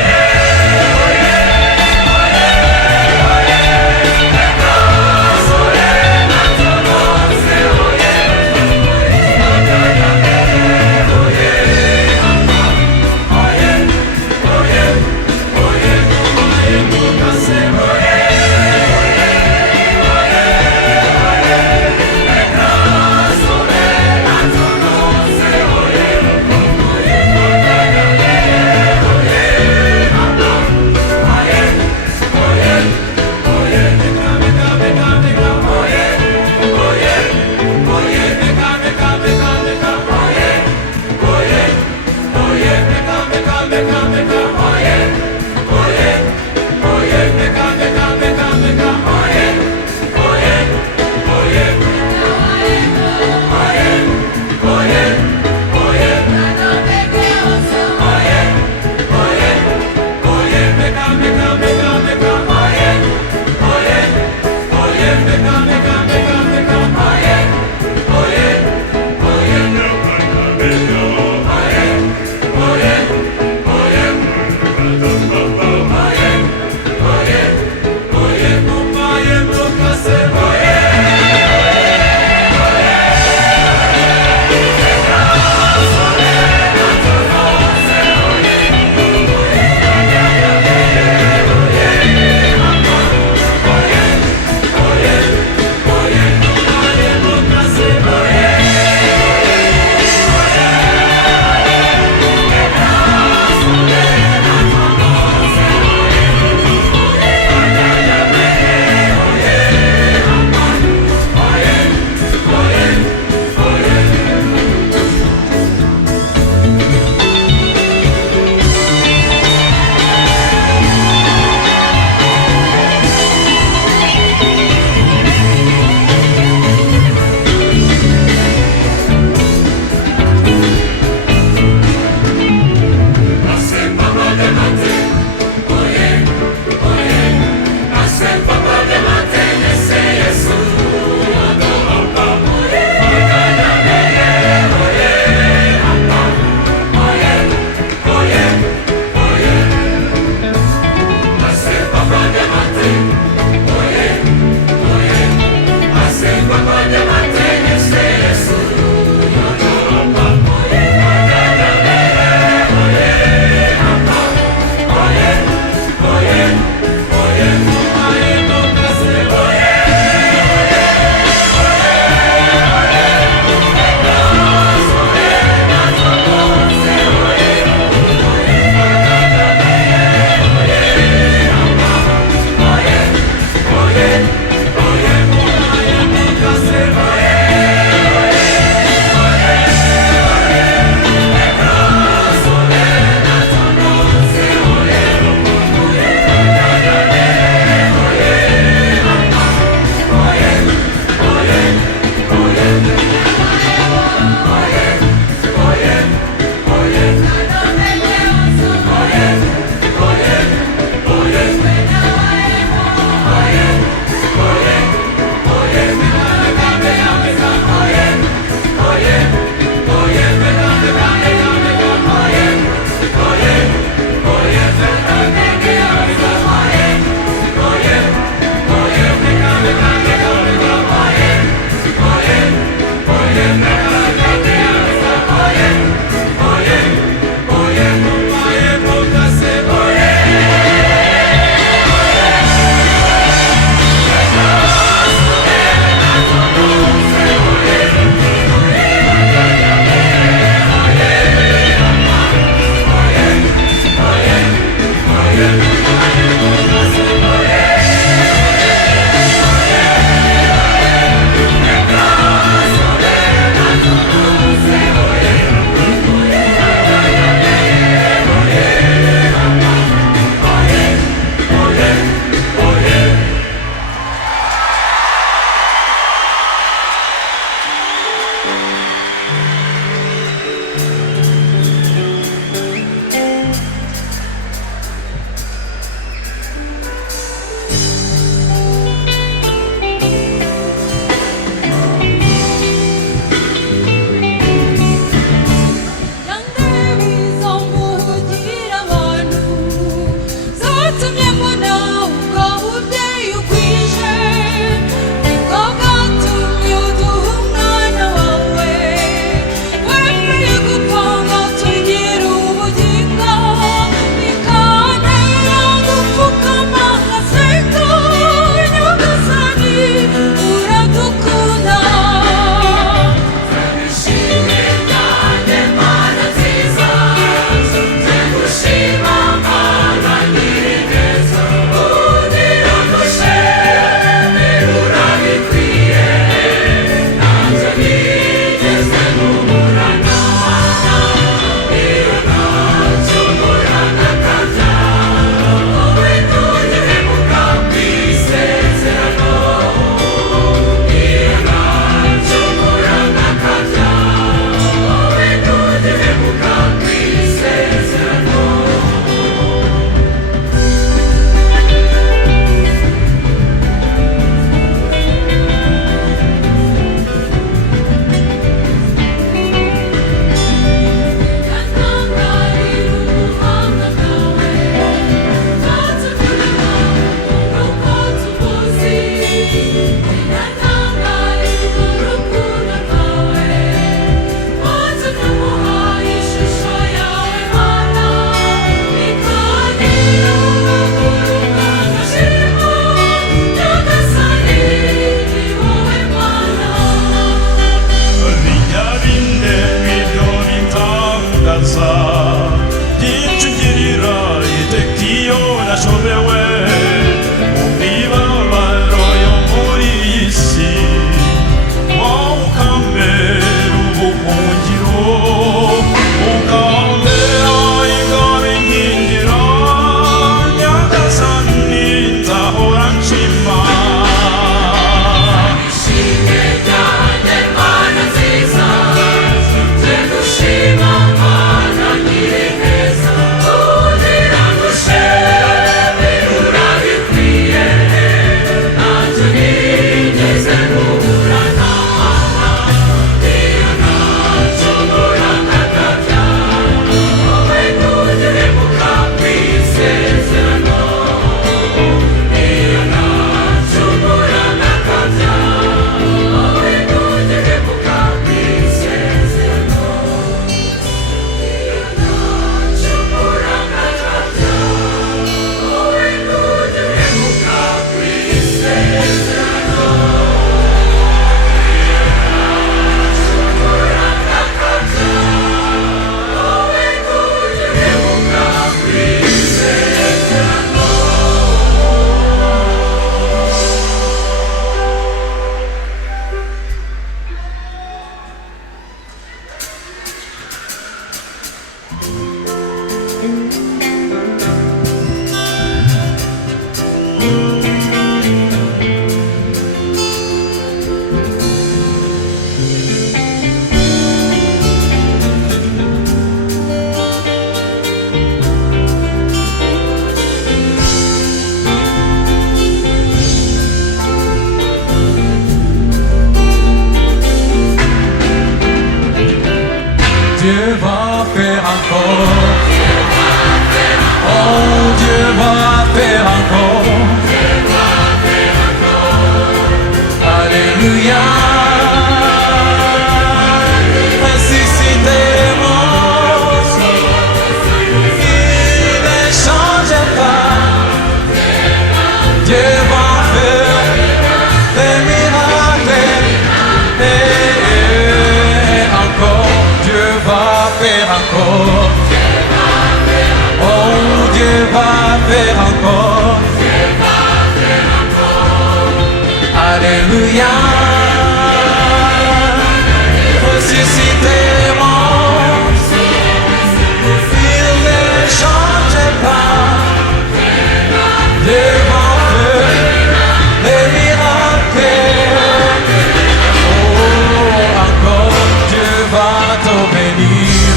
Oye, encore. Oh, Dieu va faire encore. Alléluia. Ressuscité les morts, il ne change pas. Devant feu, les miracles. Oh, encore, Dieu va te bénir.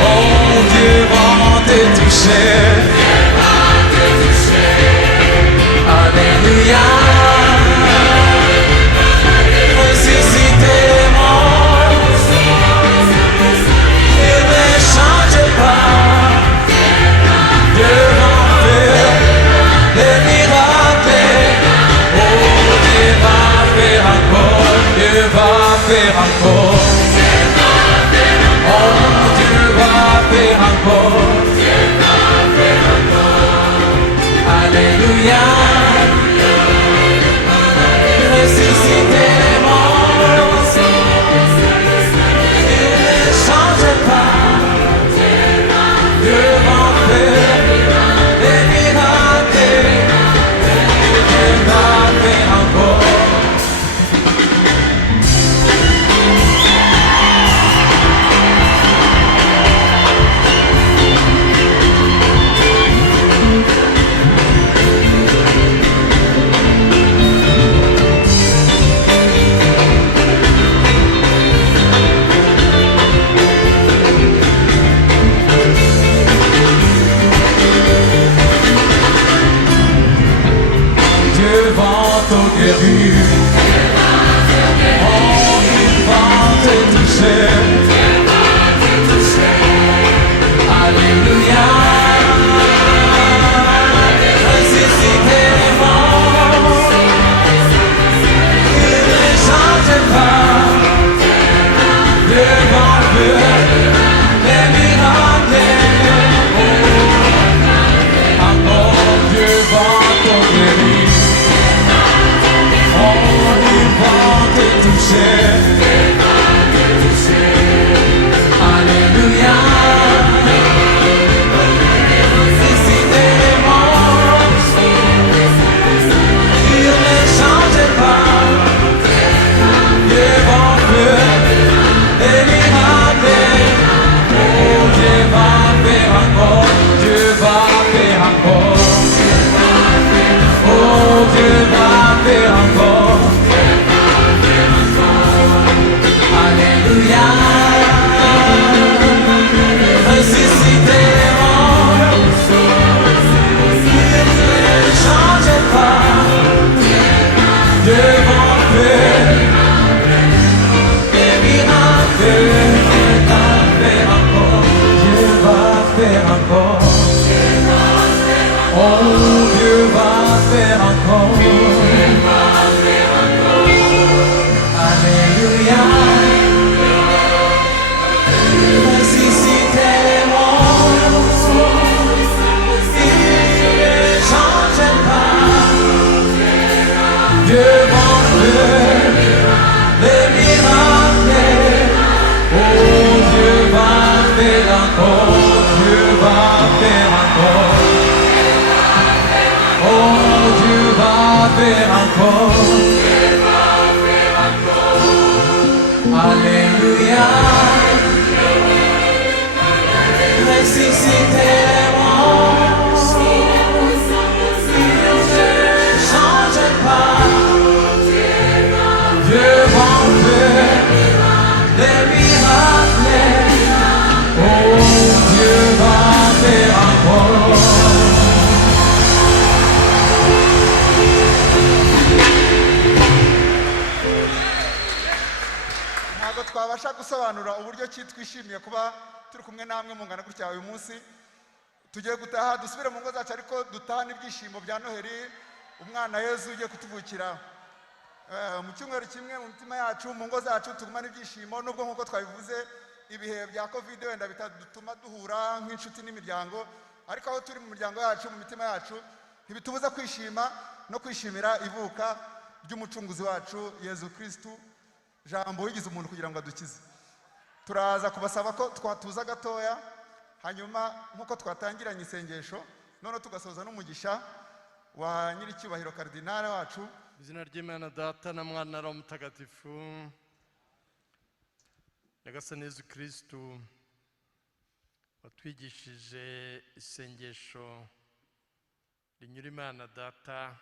Oh, Dieu va te toucher. Alléluia. Ressuscité les morts, il ne change pas. Devant feu, les miracles. Oh, Dieu va faire encore. Dieu va faire encore. Oh, Dieu va faire encore. Alléluia. Ressusciter les morts, il ne change pas. Devant feu, les miracles. Dieu va faire encore. Dieu va te guérir. Oh, il va te toucher. Alléluia. Ressusciter les morts, il ne change pas. Devant feu, les miracles. Oh, encore Dieu va te guérir. Oh, il va te toucher. Alléluia. Ressusciter les morts, il ne change pas. Devant feu, les miracles. Oh, Dieu va faire encore. Dieu va faire encore. Oh, Dieu va faire encore. Alléluia. Ressusciter les morts, il ne change pas. Devant feu, les miracles. Dieu va faire encore. Dieu va faire encore. Oh, Dieu va faire encore. Alléluia. Ressusciter les morts, il ne change pas. Devant feu, les miracles. Oh, Dieu va faire encore. Dieu va faire encore. Oh, Dieu va faire encore. Alléluia. Ressusciter les morts, il ne change pas. Devant feu, les miracles. Oh, Dieu va faire encore. ntabwo twabasha gusobanura uburyo ki twishimiye kuba turi kumwe namwe mungana gutya uyu munsi. Tugiye gutaha dusubire mu ngo zacu, ariko dutahane ibyishimo bya Noheli, umwana Yezu ugiye kutuvukira. Mu cyumweru kimwe mu mitima yacu, mu ngo zacu tugumane ibyishimo, nubwo nk'uko twabivuze ibihe bya covid wenda bitadutuma duhura nk'inshuti n'imiryango, ariko aho turi mu miryango yacu, mu mitima yacu, ntibitubuza kwishima no kwishimira ivuka ry'umucunguzi wacu Yezu Kristu, jambo wigize umuntu kugira ngo adukize. turaza kubasaba ko twatuza gatoya hanyuma nk'uko twatangiranye isengesho none tugasoza n'umugisha wa nyiricyubahiro karidinali wacu. izina ry'Imana Data na Mwana na Roho Mutagatifu. Nyagasani Yezu Kristu watwigishije isengesho rinyura Imana Data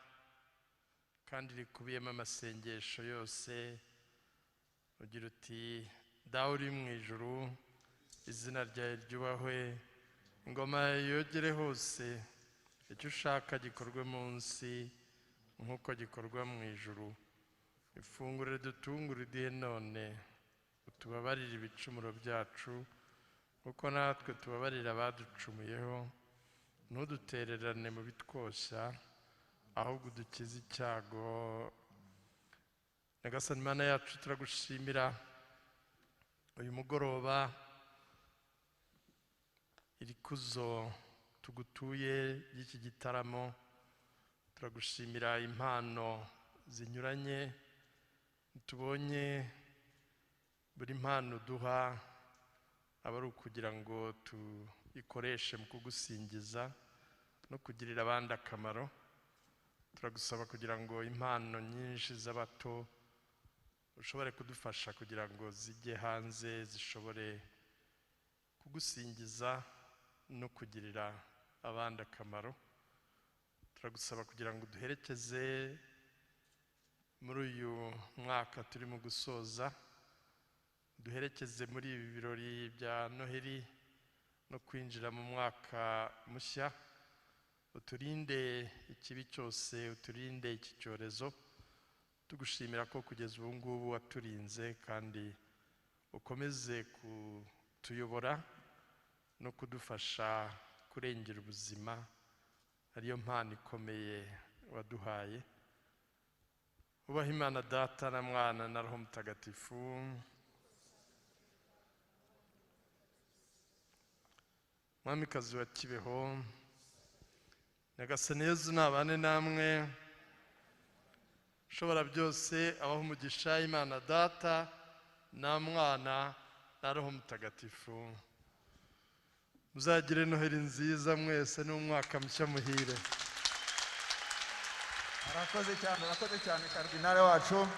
kandi rikubiyemo amasengesho yose, ugira uti dawe uri mu ijuru, izina ryawe ryubahwe, ingoma yogere hose, icyo ushaka gikorwe munsi nk'uko gikorwa mu ijuru. Ifunguro ridutungura iduhe none, utubabarire ibicumuro byacu kuko natwe tubabarira abaducumuyeho, ntudutererane mu bitwoshya ahubwo udukize icyago. Nyagasani Mana yacu turagushimira uyu mugoroba iri kuzo tugutuye y'iki gitaramo. Turagushimira impano zinyuranye tubonye, buri mpano duha aba ari ukugira ngo tuyikoreshe mu kugusingiza no kugirira abandi akamaro. Turagusaba kugira ngo impano nyinshi z'abato ushobore kudufasha kugira ngo zijye hanze zishobore kugusingiza no kugirira abandi akamaro. Turagusaba kugira ngo duherekeze muri uyu mwaka turimo gusoza, duherekeze muri ibi birori bya Noheli no kwinjira mu mwaka mushya. Uturinde ikibi cyose, uturinde iki cyorezo, tugushimira ko kugeza ubu ngubu waturinze kandi ukomeze kutuyobora no kudufasha kurengera ubuzima, ariyo mpano ikomeye waduhaye. Ubaha Imana Data na Mwana na Roho Mutagatifu. Mwamikazi wa Kibeho, Nyagasani Yezu nabane namwe, ushobora byose abaha umugisha Imana Data na Mwana na Roho Mutagatifu. Muzagire Noheli nziza mwese n'umwaka mushya muhire. Arakoze cyane karidinali wacu.